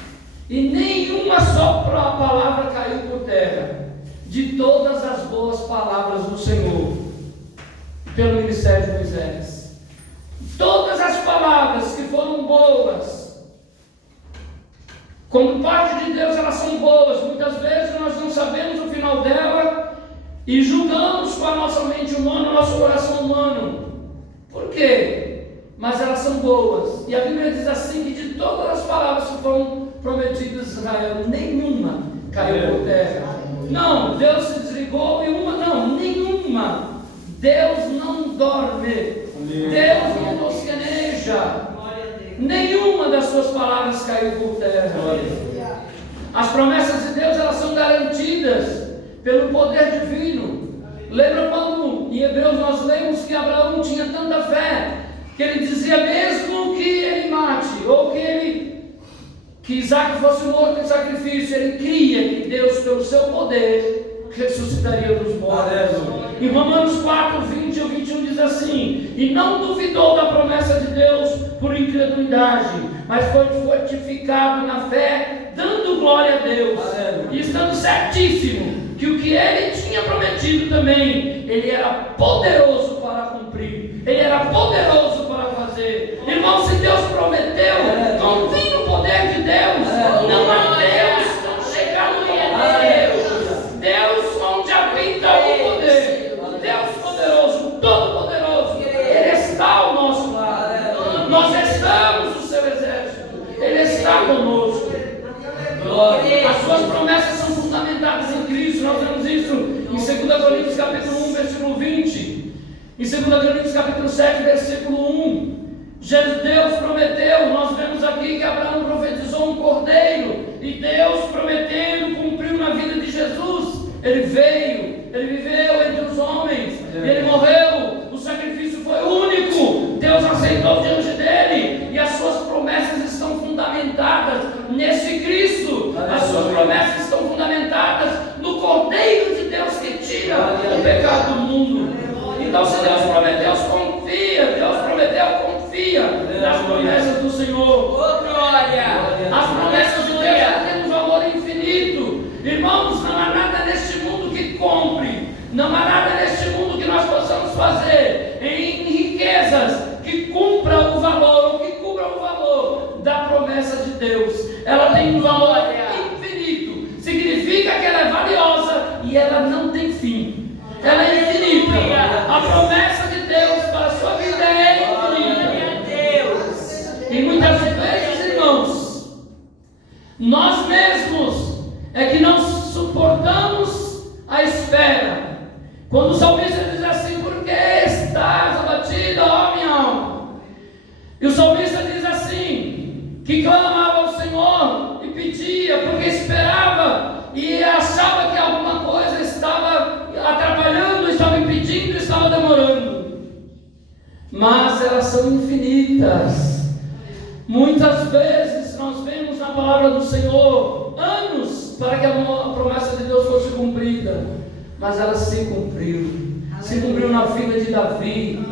e nenhuma só palavra caiu por terra, de todas as boas palavras do Senhor, pelo ministério de Moisés. Todas as palavras que foram boas, como parte de Deus, elas são boas. Muitas vezes nós não sabemos o final dela e julgamos com a nossa mente humana, o nosso coração humano. Por quê? Mas elas são boas. E a Bíblia diz assim, que de todas as palavras que foram prometidas a Israel, nenhuma caiu por terra. Não, Deus se desligou e uma não, nenhuma. Deus não dorme, Deus não tosqueneja. Nenhuma das suas palavras caiu por terra. As promessas de Deus, elas são garantidas pelo poder divino. Lembra quando em Hebreus nós lemos que Abraão tinha tanta fé que ele dizia: mesmo que ele mate, ou que Isaac fosse morto em sacrifício, ele cria que Deus, pelo seu poder, ressuscitaria dos mortos. Em Romanos 4, 20 ou 21 diz assim: e não duvidou da promessa de Deus por incredulidade, mas foi fortificado na fé, dando glória a Deus, e estando certíssimo que o que ele tinha prometido também, ele era poderoso para cumprir, ele era poderoso para fazer. Irmão, se Deus prometeu, confie no poder de Deus. Não há Deus não chegar no poder. Deus onde habita o poder, Deus poderoso, todo poderoso, Ele está ao nosso lado. Nós estamos no seu exército, Ele está conosco. As suas promessas são fundamentadas em Cristo. Nós vemos isso em 2 Coríntios capítulo 1, versículo 20. Em 2 Coríntios capítulo 7, versículo 1. Deus prometeu, nós vemos aqui que Abraão profetizou um cordeiro, e Deus prometendo, cumpriu na vida de Jesus. Ele veio, ele viveu entre os homens, ele morreu, o sacrifício foi único, Deus aceitou diante dele, e as suas promessas estão fundamentadas nesse Cristo. As suas promessas estão fundamentadas no Cordeiro de Deus que tira o pecado do mundo. Então, se Deus prometeu, confia. Deus prometeu, confia nas promessas do Senhor. As promessas de Deus têm um valor infinito. Irmãos, não há nada neste mundo que compre, não há nada neste mundo que nós possamos fazer em riquezas que cumpra o valor, ou que cubra o valor da promessa de Deus. Ela tem um valor infinito, significa que ela é valiosa e ela não tem fim. Ela é infinita. A promessa de Deus para a sua vida é infinita. E muitas vezes, irmãos, nós mesmos é que não suportamos a espera. Quando o salmista diz assim: por que estás abatida, ó minha alma? E o salmista diz assim, que clamava ao Senhor e pedia, porque esperava e achava que alguma coisa estava atrapalhando, estava impedindo, estava demorando. Mas elas são infinitas. Muitas vezes nós vemos na palavra do Senhor anos para que a promessa de Deus fosse cumprida, mas ela se cumpriu. Se cumpriu na vida de Davi,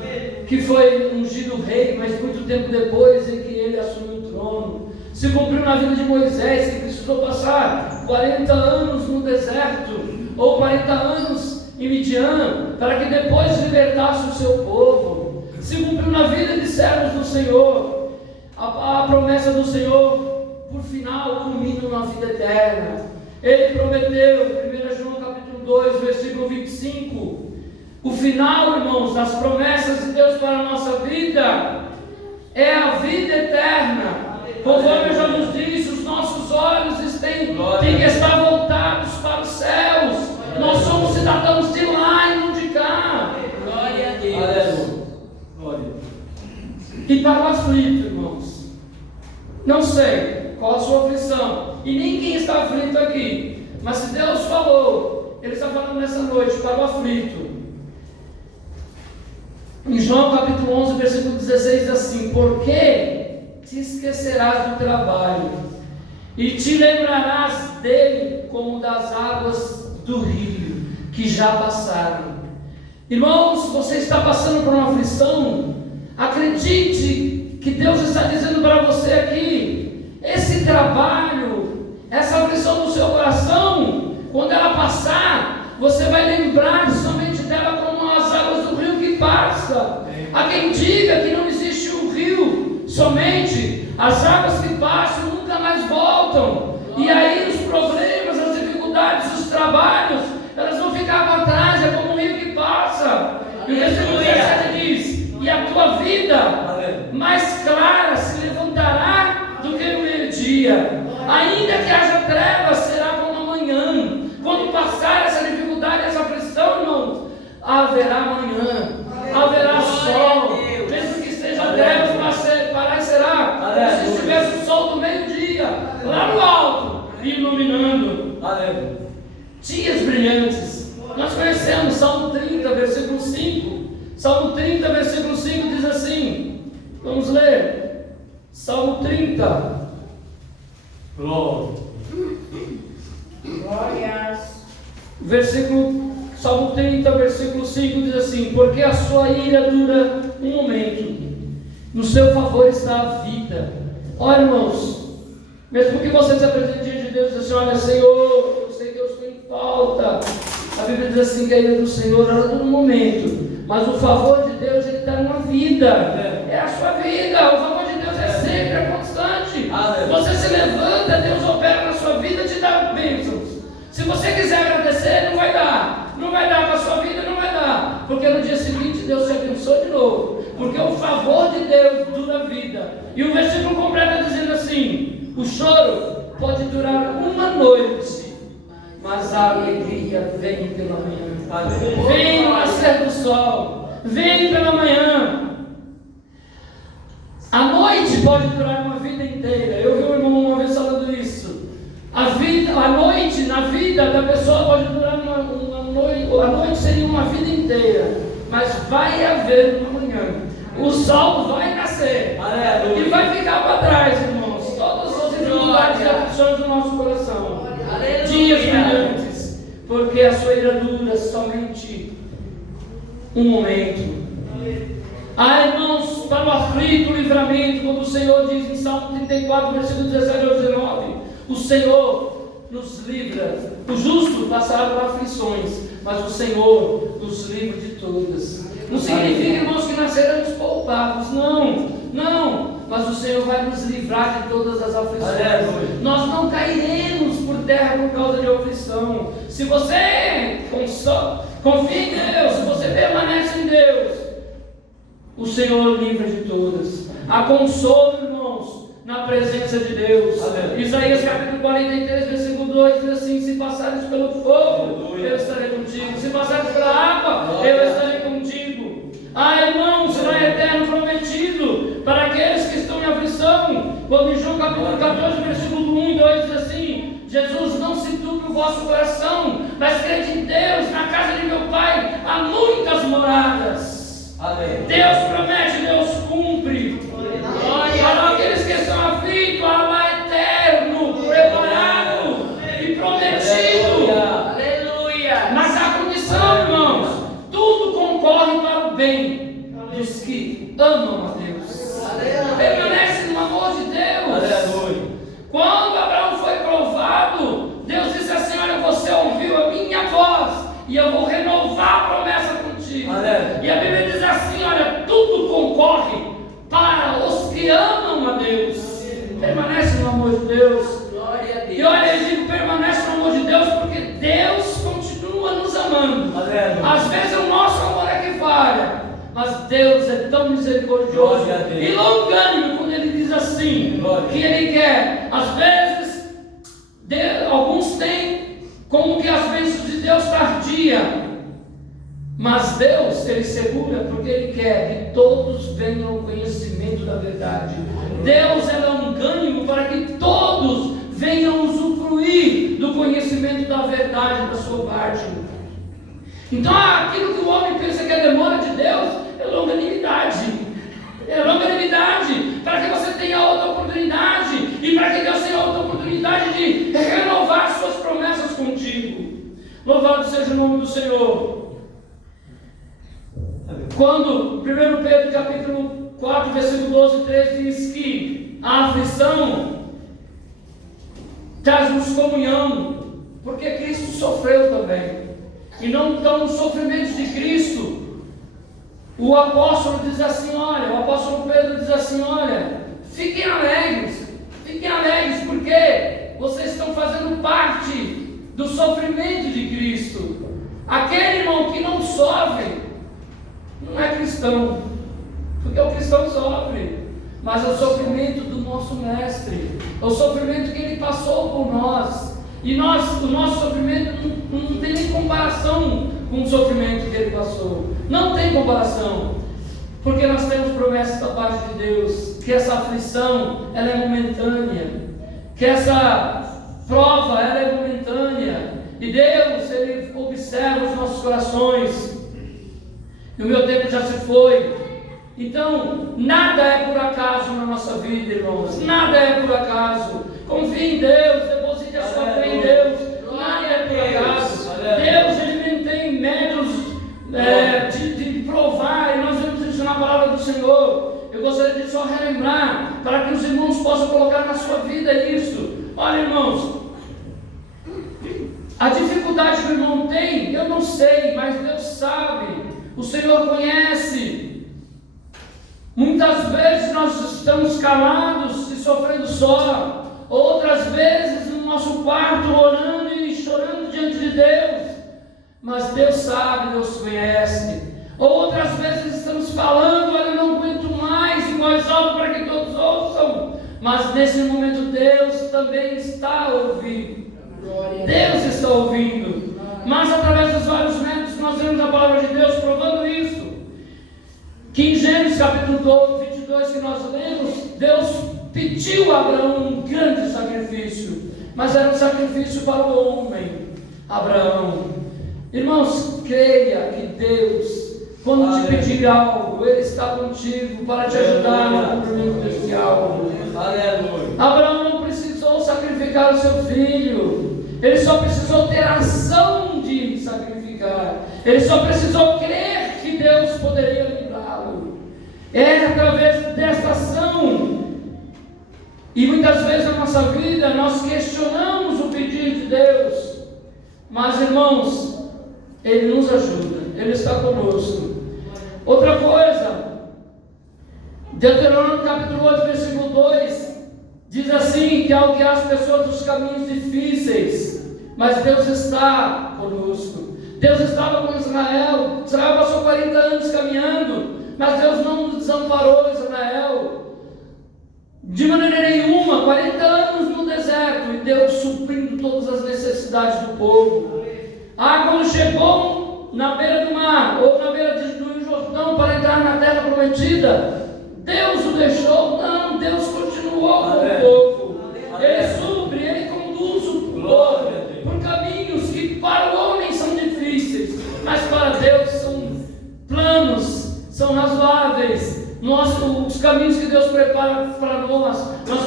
que foi ungido rei, mas muito tempo depois em que ele assumiu o trono. Se cumpriu na vida de Moisés, que precisou passar 40 anos no deserto, ou 40 anos em Midian, para que depois libertasse o seu povo. Se cumpriu na vida de servos do Senhor. A promessa do Senhor, por final, culmina na vida eterna. Ele prometeu, 1 João capítulo 2, versículo 25, o final, irmãos, das promessas de Deus para a nossa vida é a vida eterna. Conforme eu já nos disse, os nossos olhos têm que estar voltados para os céus. Nós somos cidadãos de lá e não de cá. Glória a Deus. Glória. E para o aflito, irmãos, não sei qual a sua aflição, e nem quem está aflito aqui, mas se Deus falou, Ele está falando nessa noite para o aflito. Em João capítulo 11, versículo 16 diz assim: porque te esquecerás do trabalho e te lembrarás dele como das águas do rio que já passaram. Irmãos, você está passando por uma aflição, acredite que Deus está dizendo para você aqui, esse trabalho, essa aflição no seu coração, quando ela passar, você vai lembrar somente dela como as águas do rio que passa. Há quem diga que não existe um rio, somente as águas que passam nunca mais voltam, e aí os problemas, as dificuldades, os trabalhos, elas vão ficar para trás, é como um rio que passa. E o versículo 17 diz: e a tua vida mais clara se levantará do que no meio-dia, ainda que haja trevas, será como amanhã. Quando passar essa dificuldade, essa aflição, irmãos, haverá manhã, haverá sol, mesmo que esteja trevas, parar será como se estivesse o sol do meio-dia, lá no alto, iluminando. Dias brilhantes. Nós conhecemos Salmo 30, versículo 5. Salmo 30, versículo 5 diz assim, vamos ler, Salmo 30. Glórias. Salmo 30, versículo 5 diz assim: porque a sua ira dura um momento, no seu favor está a vida. Olha, irmãos, mesmo que você se apresente diante de Deus e diz assim: olha, Senhor, eu sei que eu estou em falta. A Bíblia diz assim que a ira do Senhor ela dura um momento, mas o favor de Deus ele dá uma vida. É a sua vida. O favor de Deus é sempre, é constante. Você se levanta, Deus opera na sua vida e te dá bênçãos. Se você quiser agradecer, não vai dar. Não vai dar para a sua vida, não vai dar. Porque no dia seguinte Deus te abençoa de novo. Porque o favor de Deus dura a vida. E o versículo completo dizendo assim: o choro pode durar uma noite, mas a alegria vem pela manhã. Vem no nascer do sol, vem pela manhã. A noite pode durar uma vida inteira. Eu vi um irmão uma vez falando isso. A noite na vida da pessoa pode durar uma noite. A noite seria uma vida inteira, mas vai haver uma manhã. O sol vai nascer. Aleluia. E vai ficar para trás, irmãos, todas as dificuldades e aflições do nosso coração. Aleluia. Dias brilhantes, porque a sua ira dura somente um momento. Irmãos, para o aflito, o livramento, quando o Senhor diz em Salmo 34, versículo 17 ao 19, o Senhor nos livra. O justo passará por aflições, mas o Senhor nos livra de todas. Não significa, irmãos, que nós seremos poupados, não, mas o Senhor vai nos livrar de todas as aflições. Nós não cairemos por terra por causa de aflição. Se você confia em Deus, se você permanece em Deus, o Senhor livra de todas. Há consolo, irmãos, na presença de Deus. Isaías capítulo 43, versículo 2 diz assim: se passares pelo fogo, eu estarei contigo. Se passares pela água, eu estarei contigo. Irmãos, será eterno prometido para aqueles que estão em aflição. Quando em João capítulo 14, versículo 1 e 2 diz assim: Jesus, não se turbe o vosso coração, mas crede em Deus. Na casa de meu Pai há muitas moradas. Deus promete, Deus cumpre. Para aqueles que estão aflitos, há lá eterno, preparado e prometido. Aleluia. Mas há condição, irmãos, tudo concorre para o bem dos que amam a Deus. Permanece no amor de Deus. Aleluia. Quando Abraão foi provado, Deus disse assim: olha, você ouviu a minha voz e eu vou renovar a promessa contigo. Aleluia. E a Bíblia diz assim: olha, tudo concorre para os que amam a Deus. Permanece no amor de Deus. Glória a Deus. E olha, eu digo permanece no amor de Deus porque Deus continua nos amando. Aleluia. Às vezes o nosso amor é que falha, mas Deus é tão misericordioso Glória a Deus. e longânimo quando Ele diz assim, Glória. que Ele quer. Às vezes, alguns têm como que as bênçãos de Deus tardia, mas Deus, Ele segura porque Ele quer que todos venham ao conhecimento da verdade. Deus é longânimo para que todos venham usufruir do conhecimento da verdade da sua parte. Então aquilo que o homem pensa que é demora de Deus é longanimidade. É longanimidade para que você tenha outra oportunidade e para que Deus tenha outra oportunidade de renovar suas promessas contigo. Louvado seja o nome do Senhor. Quando 1 Pedro capítulo 4, versículo 12 e 13 diz que a aflição traz-nos comunhão, porque Cristo sofreu também. E não estão nos sofrimentos de Cristo. O apóstolo diz assim, olha, o apóstolo Pedro diz assim, olha, fiquem alegres, porque vocês estão fazendo parte do sofrimento de Cristo. Aquele irmão que não sofre, não é cristão, porque o cristão sofre, mas é o sofrimento do nosso mestre, é o sofrimento que ele passou por nós. E o nosso sofrimento não tem nem comparação com o sofrimento que ele passou. Não tem comparação. Porque nós temos promessas da parte de Deus, que essa aflição, ela é momentânea. Que essa prova, ela é momentânea. E Deus, Ele observa os nossos corações. E o meu tempo já se foi. Então, nada é por acaso na nossa vida, irmãos. Nada é por acaso. Confie em Deus, deposite a sua fé em Deus. Nada é por acaso. Deus, Ele não tem métodos de provar, e nós vemos isso na palavra do Senhor. Eu gostaria de só relembrar, para que os irmãos possam colocar na sua vida isso. Olha, irmãos, a dificuldade que o irmão tem, eu não sei, mas Deus sabe. O Senhor conhece. Muitas vezes nós estamos calados e sofrendo só. Outras vezes no nosso quarto orando e chorando diante de Deus. Mas Deus sabe, Deus conhece. Outras vezes estamos falando, olha, eu não aguento mais, em voz alta para que todos ouçam. Mas nesse momento Deus também está ouvindo. Deus está ouvindo. Mas através dos vários métodos nós vemos a palavra de Deus provando isso. Que em Gênesis capítulo 12, 22 que nós lemos, Deus pediu a Abraão um grande sacrifício, mas era um sacrifício para o homem, Abraão. Irmãos, creia que Deus, quando te pedir algo, Ele está contigo para te ajudar no cumprimento desse algo. Aleluia. Abraão não precisou sacrificar o seu filho, ele só precisou ter a ação de sacrificar, ele só precisou crer que Deus poderia livrá-lo. É através desta ação. E muitas vezes na nossa vida nós questionamos o pedido de Deus, mas irmãos, Ele nos ajuda, Ele está conosco. Outra coisa, Deuteronômio capítulo 8, versículo 2, diz assim, que ao guiar as pessoas dos caminhos difíceis, mas Deus está conosco. Deus estava com Israel, Israel passou 40 anos caminhando, mas Deus não nos desamparou, Israel. De maneira nenhuma, 40 anos no deserto, e Deus suprindo todas as necessidades do povo. Quando chegou na beira do mar, ou na beira do Rio Jordão, para entrar na terra prometida, Deus o deixou? Não, Deus continuou com o povo. Ele supre, Ele conduz o povo por caminhos que para o homem são difíceis, mas para Deus são planos, são razoáveis. Os caminhos que Deus prepara para nós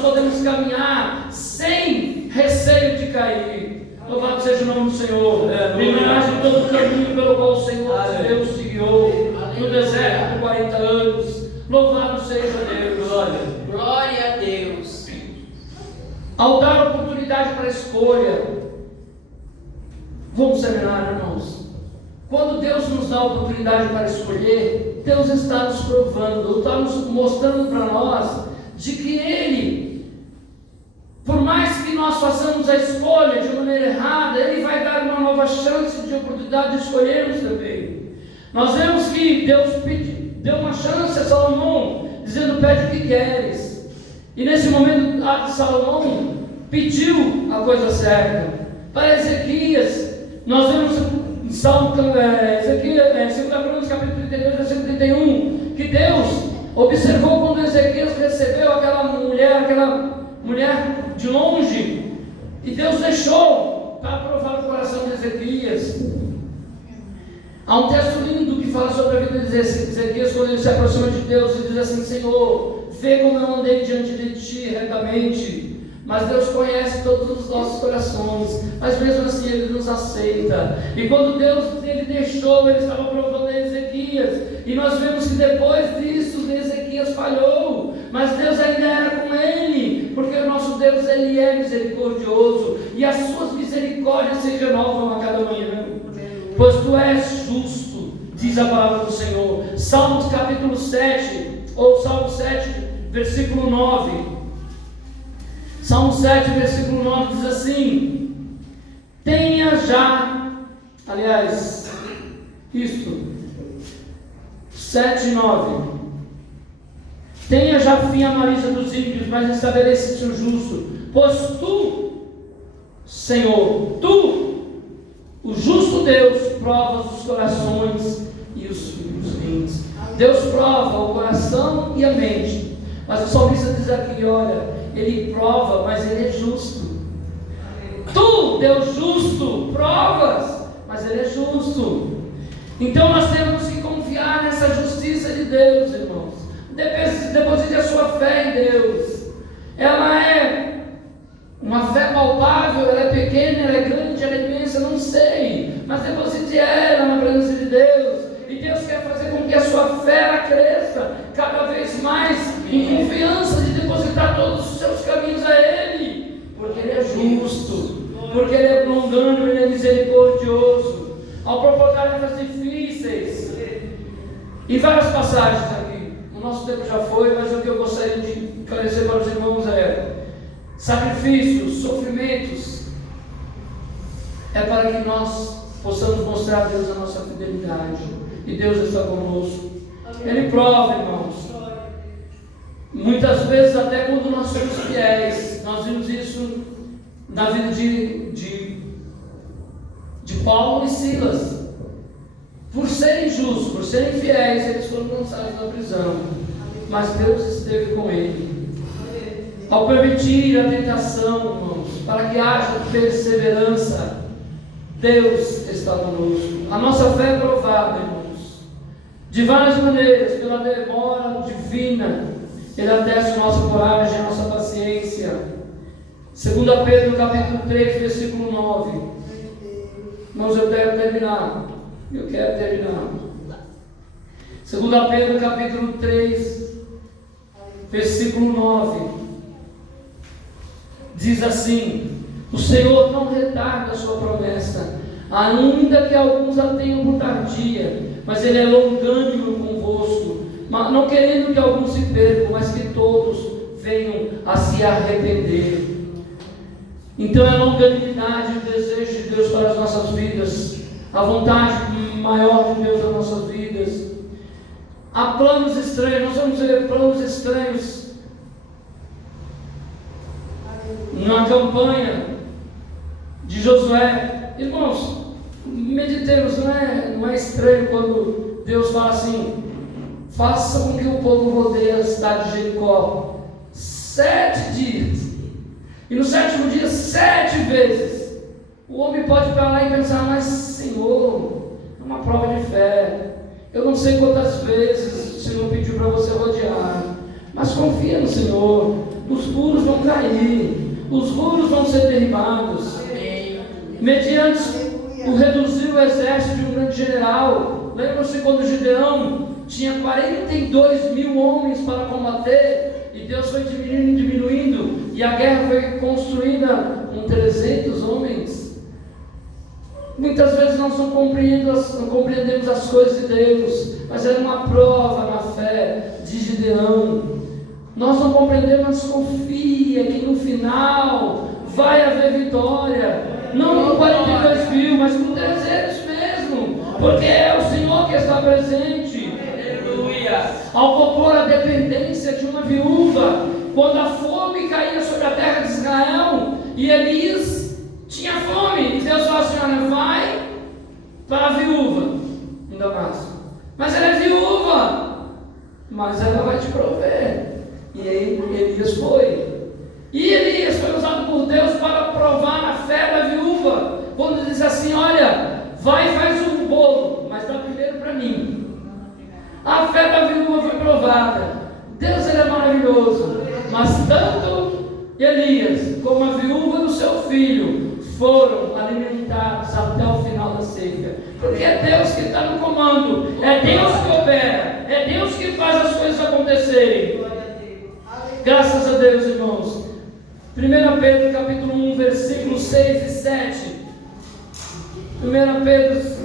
podemos caminhar sem receio de cair. Louvado seja o nome do Senhor. Lembrarás de todo o caminho pelo qual o Senhor Deus te guiou no deserto por 40 anos. Louvado seja Deus. Glória a Deus. Ao dar oportunidade para escolha, vamos seminário, irmãos. Quando Deus nos dá a oportunidade para escolher, Deus está nos provando, está nos mostrando para nós de que Ele, por mais que nós façamos a escolha de maneira errada, Ele vai dar uma nova chance de oportunidade de escolhermos também. Nós vemos que Deus deu uma chance a Salomão, dizendo: pede o que queres. E nesse momento Salomão pediu a coisa certa. Para Ezequias, nós vemos em Salmo, Ezequias, 2 Crônicas, capítulo 32, versículo 31, que Deus observou quando Ezequias recebeu aquela mulher de longe, e Deus deixou para provar o coração de Ezequias. Há um texto lindo que fala sobre a vida de Ezequias, quando ele se aproxima de Deus e diz assim: Senhor, vê como eu andei diante de ti retamente. Mas Deus conhece todos os nossos corações, mas mesmo assim Ele nos aceita. E quando Deus Ele deixou, Ele estava provando Ezequias, e nós vemos que depois disso Ezequias falhou, mas Deus ainda era com ele, porque o nosso Deus Ele é misericordioso, e as suas misericórdias se renovam a cada manhã, pois Tu és justo, diz a palavra do Senhor. Salmos capítulo 7, ou Salmo 7, versículo 9. Salmo 7, versículo 9 diz assim: tenha já, aliás, isto, 7, 9, tenha já fim a malícia dos ímpios, mas estabelece-se o justo, pois Tu, Senhor, Tu, o justo Deus, provas os corações e os rins. Deus prova o coração e a mente, mas o salmista diz aqui: olha, Ele prova, mas Ele é justo. Tu, Deus justo, provas, mas Ele é justo. Então nós temos que confiar nessa justiça de Deus, irmãos. Deposite a sua fé em Deus. Ela é uma fé palpável, ela é pequena, ela é grande, ela é imensa, não sei. Mas deposite ela na presença de Deus. E Deus quer fazer com que a sua fé cresça cada vez mais, em confiança de depositar todos os seus caminhos a Ele, porque Ele é justo, porque Ele é longânimo, Ele é misericordioso. Ao propor tarefas difíceis, e várias passagens aqui, o nosso tempo já foi, mas o que eu gostaria de esclarecer para os irmãos é: sacrifícios, sofrimentos, é para que nós possamos mostrar a Deus a nossa fidelidade. E Deus está conosco. Ele prova, irmãos. Muitas vezes, até quando nós somos fiéis, nós vimos isso na vida de Paulo e Silas. Por serem justos, por serem fiéis, eles foram lançados na prisão. Mas Deus esteve com ele. Ao permitir a tentação, irmãos, para que haja perseverança, Deus está conosco. A nossa fé é provada, irmãos, de várias maneiras, pela demora divina. Ele atesta a nossa coragem, a nossa paciência. 2 Pedro capítulo 3, versículo 9. Irmãos, eu quero terminar. 2 Pedro capítulo 3, versículo 9. Diz assim: o Senhor não retarda a sua promessa, ainda que alguns a tenham por tardia, mas Ele é longânimo convosco, não querendo que alguns se percam, mas que todos venham a se arrepender. Então é a longanimidade e o desejo de Deus para as nossas vidas, a vontade maior de Deus nas nossas vidas. Há planos estranhos, nós vamos ver planos estranhos na campanha de Josué. Irmãos, meditemos, não é estranho quando Deus fala assim: faça com que o povo rodeie a cidade de Jericó 7 dias, e no 7º dia 7 vezes. O homem pode parar e pensar: mas Senhor, é uma prova de fé, eu não sei quantas vezes o Senhor pediu para você rodear, mas confia no Senhor, os muros vão cair, os muros vão ser derribados. Mediante o reduzir o exército de um grande general, Lembra-se quando Gideão tinha 42 mil homens para combater, e Deus foi diminuindo, e a guerra foi construída com 300 homens. Muitas vezes nós não compreendemos as coisas de Deus, mas era uma prova na fé de Gideão. Nós não compreendemos, mas confia que no final vai haver vitória, não com 42 mil, mas com 300 mesmo, porque é o Senhor que está presente. Aleluia. Ao propor a dependência de uma viúva, quando a fome caía sobre a terra de Israel, e Elias tinha fome, e Deus falou assim: olha, vai para a viúva em Damasco, mas ela é viúva, mas ela vai te prover. E aí Elias foi. E Elias foi usado por Deus para provar a fé da viúva, quando diz assim: olha, vai e faz um bolo, mas dá primeiro para mim. A fé da viúva foi provada. Deus, ele é maravilhoso, mas tanto Elias como a viúva do seu filho foram alimentados até o final da seca, porque é Deus que está no comando, é Deus que opera, é Deus que faz as coisas acontecerem. Graças a Deus, irmãos. 1 Pedro capítulo 1, versículos 6 e 7. 1 Pedro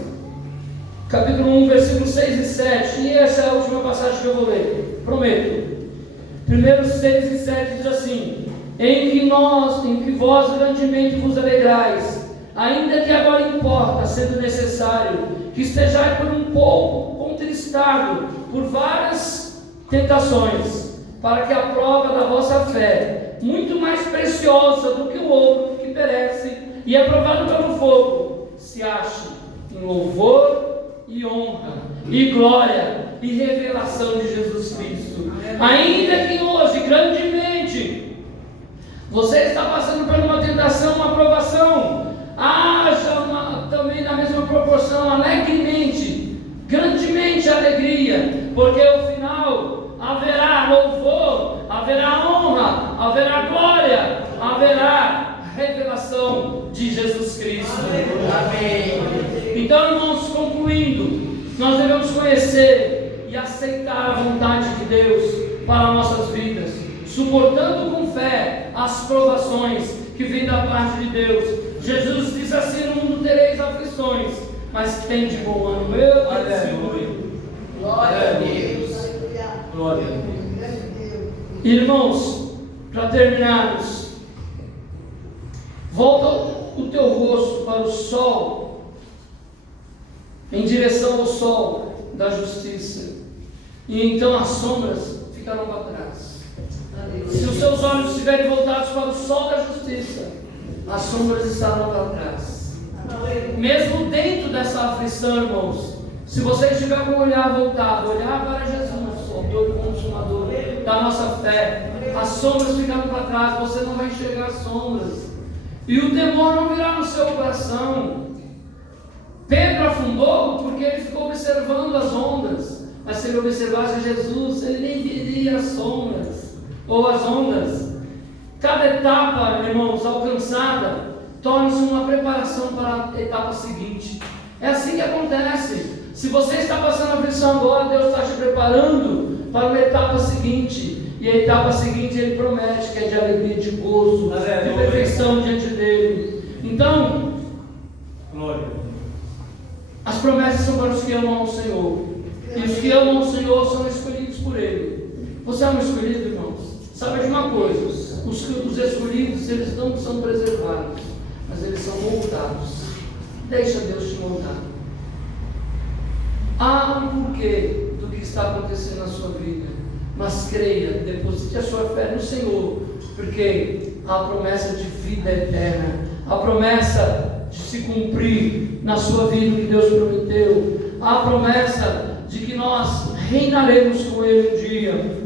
capítulo 1, versículos 6 e 7. E essa é a última passagem que eu vou ler, prometo. 1 6 e 7 diz assim: em que vós grandemente vos alegrais, ainda que agora importa, sendo necessário, que estejais por um pouco contristado por várias tentações, para que a prova da vossa fé, muito mais preciosa do que o ouro que perece e é provado pelo fogo, se ache em louvor e honra e glória e revelação de Jesus Cristo. Ainda que hoje, grandemente, você está passando por uma tentação, uma provação, haja também na mesma proporção, alegremente, grandemente alegria, porque o final haverá louvor, haverá honra, haverá glória, haverá revelação de Jesus Cristo. Amém. Então, irmãos, concluindo, nós devemos conhecer e aceitar a vontade de Deus para nossas vidas, suportando com fé as provações que vêm da parte de Deus. Jesus diz assim: no mundo tereis aflições, mas tem de bom ânimo. Meu Deus. Glória a Deus. Glória a Deus. Irmãos, para terminarmos, volta o teu rosto para o sol, em direção ao sol da justiça, e então as sombras ficarão para trás. Se os seus olhos estiverem voltados para o sol da justiça, as sombras estarão para trás. Mesmo dentro dessa aflição, irmãos, se você estiver com o olhar voltado, olhar para Jesus, autor e consumador da nossa fé, as sombras ficarão para trás, você não vai enxergar as sombras, e o temor não virá no seu coração. Pedro afundou porque ele ficou observando as ondas, mas se ele observasse Jesus, ele nem viria as sombras ou as ondas. Cada etapa, irmãos, alcançada, torna-se uma preparação para a etapa seguinte. É assim que acontece. Se você está passando a aflição agora, Deus está te preparando para uma etapa seguinte. E a etapa seguinte Ele promete que é de alegria, de gozo, de perfeição diante dEle. Então, glória. As promessas são para os que amam ao Senhor. E os que amam ao Senhor são escolhidos por Ele. Você é um escolhido, irmãos? Sabe de uma coisa: os escolhidos, eles não são preservados, mas eles são moldados. Deixa Deus te moldar. Há um porquê do que está acontecendo na sua vida, mas creia, deposite a sua fé no Senhor, porque há a promessa de vida eterna, a promessa de se cumprir na sua vida o que Deus prometeu, há a promessa de que nós reinaremos com Ele um dia.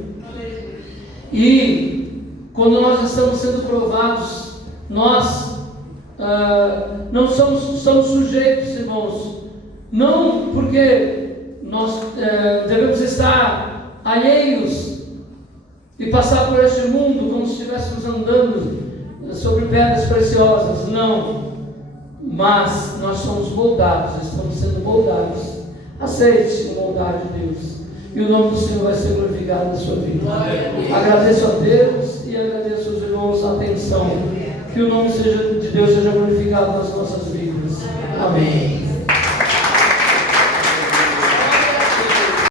E quando nós estamos sendo provados, nós não somos sujeitos, irmãos, não porque nós devemos estar alheios e passar por este mundo como se estivéssemos andando sobre pedras preciosas, não, mas nós somos moldados, estamos sendo moldados Aceite com bondade, Deus. E o nome do Senhor vai ser glorificado na sua vida. Agradeço a Deus e agradeço aos irmãos a atenção. Que o nome de Deus seja glorificado nas nossas vidas. Amém.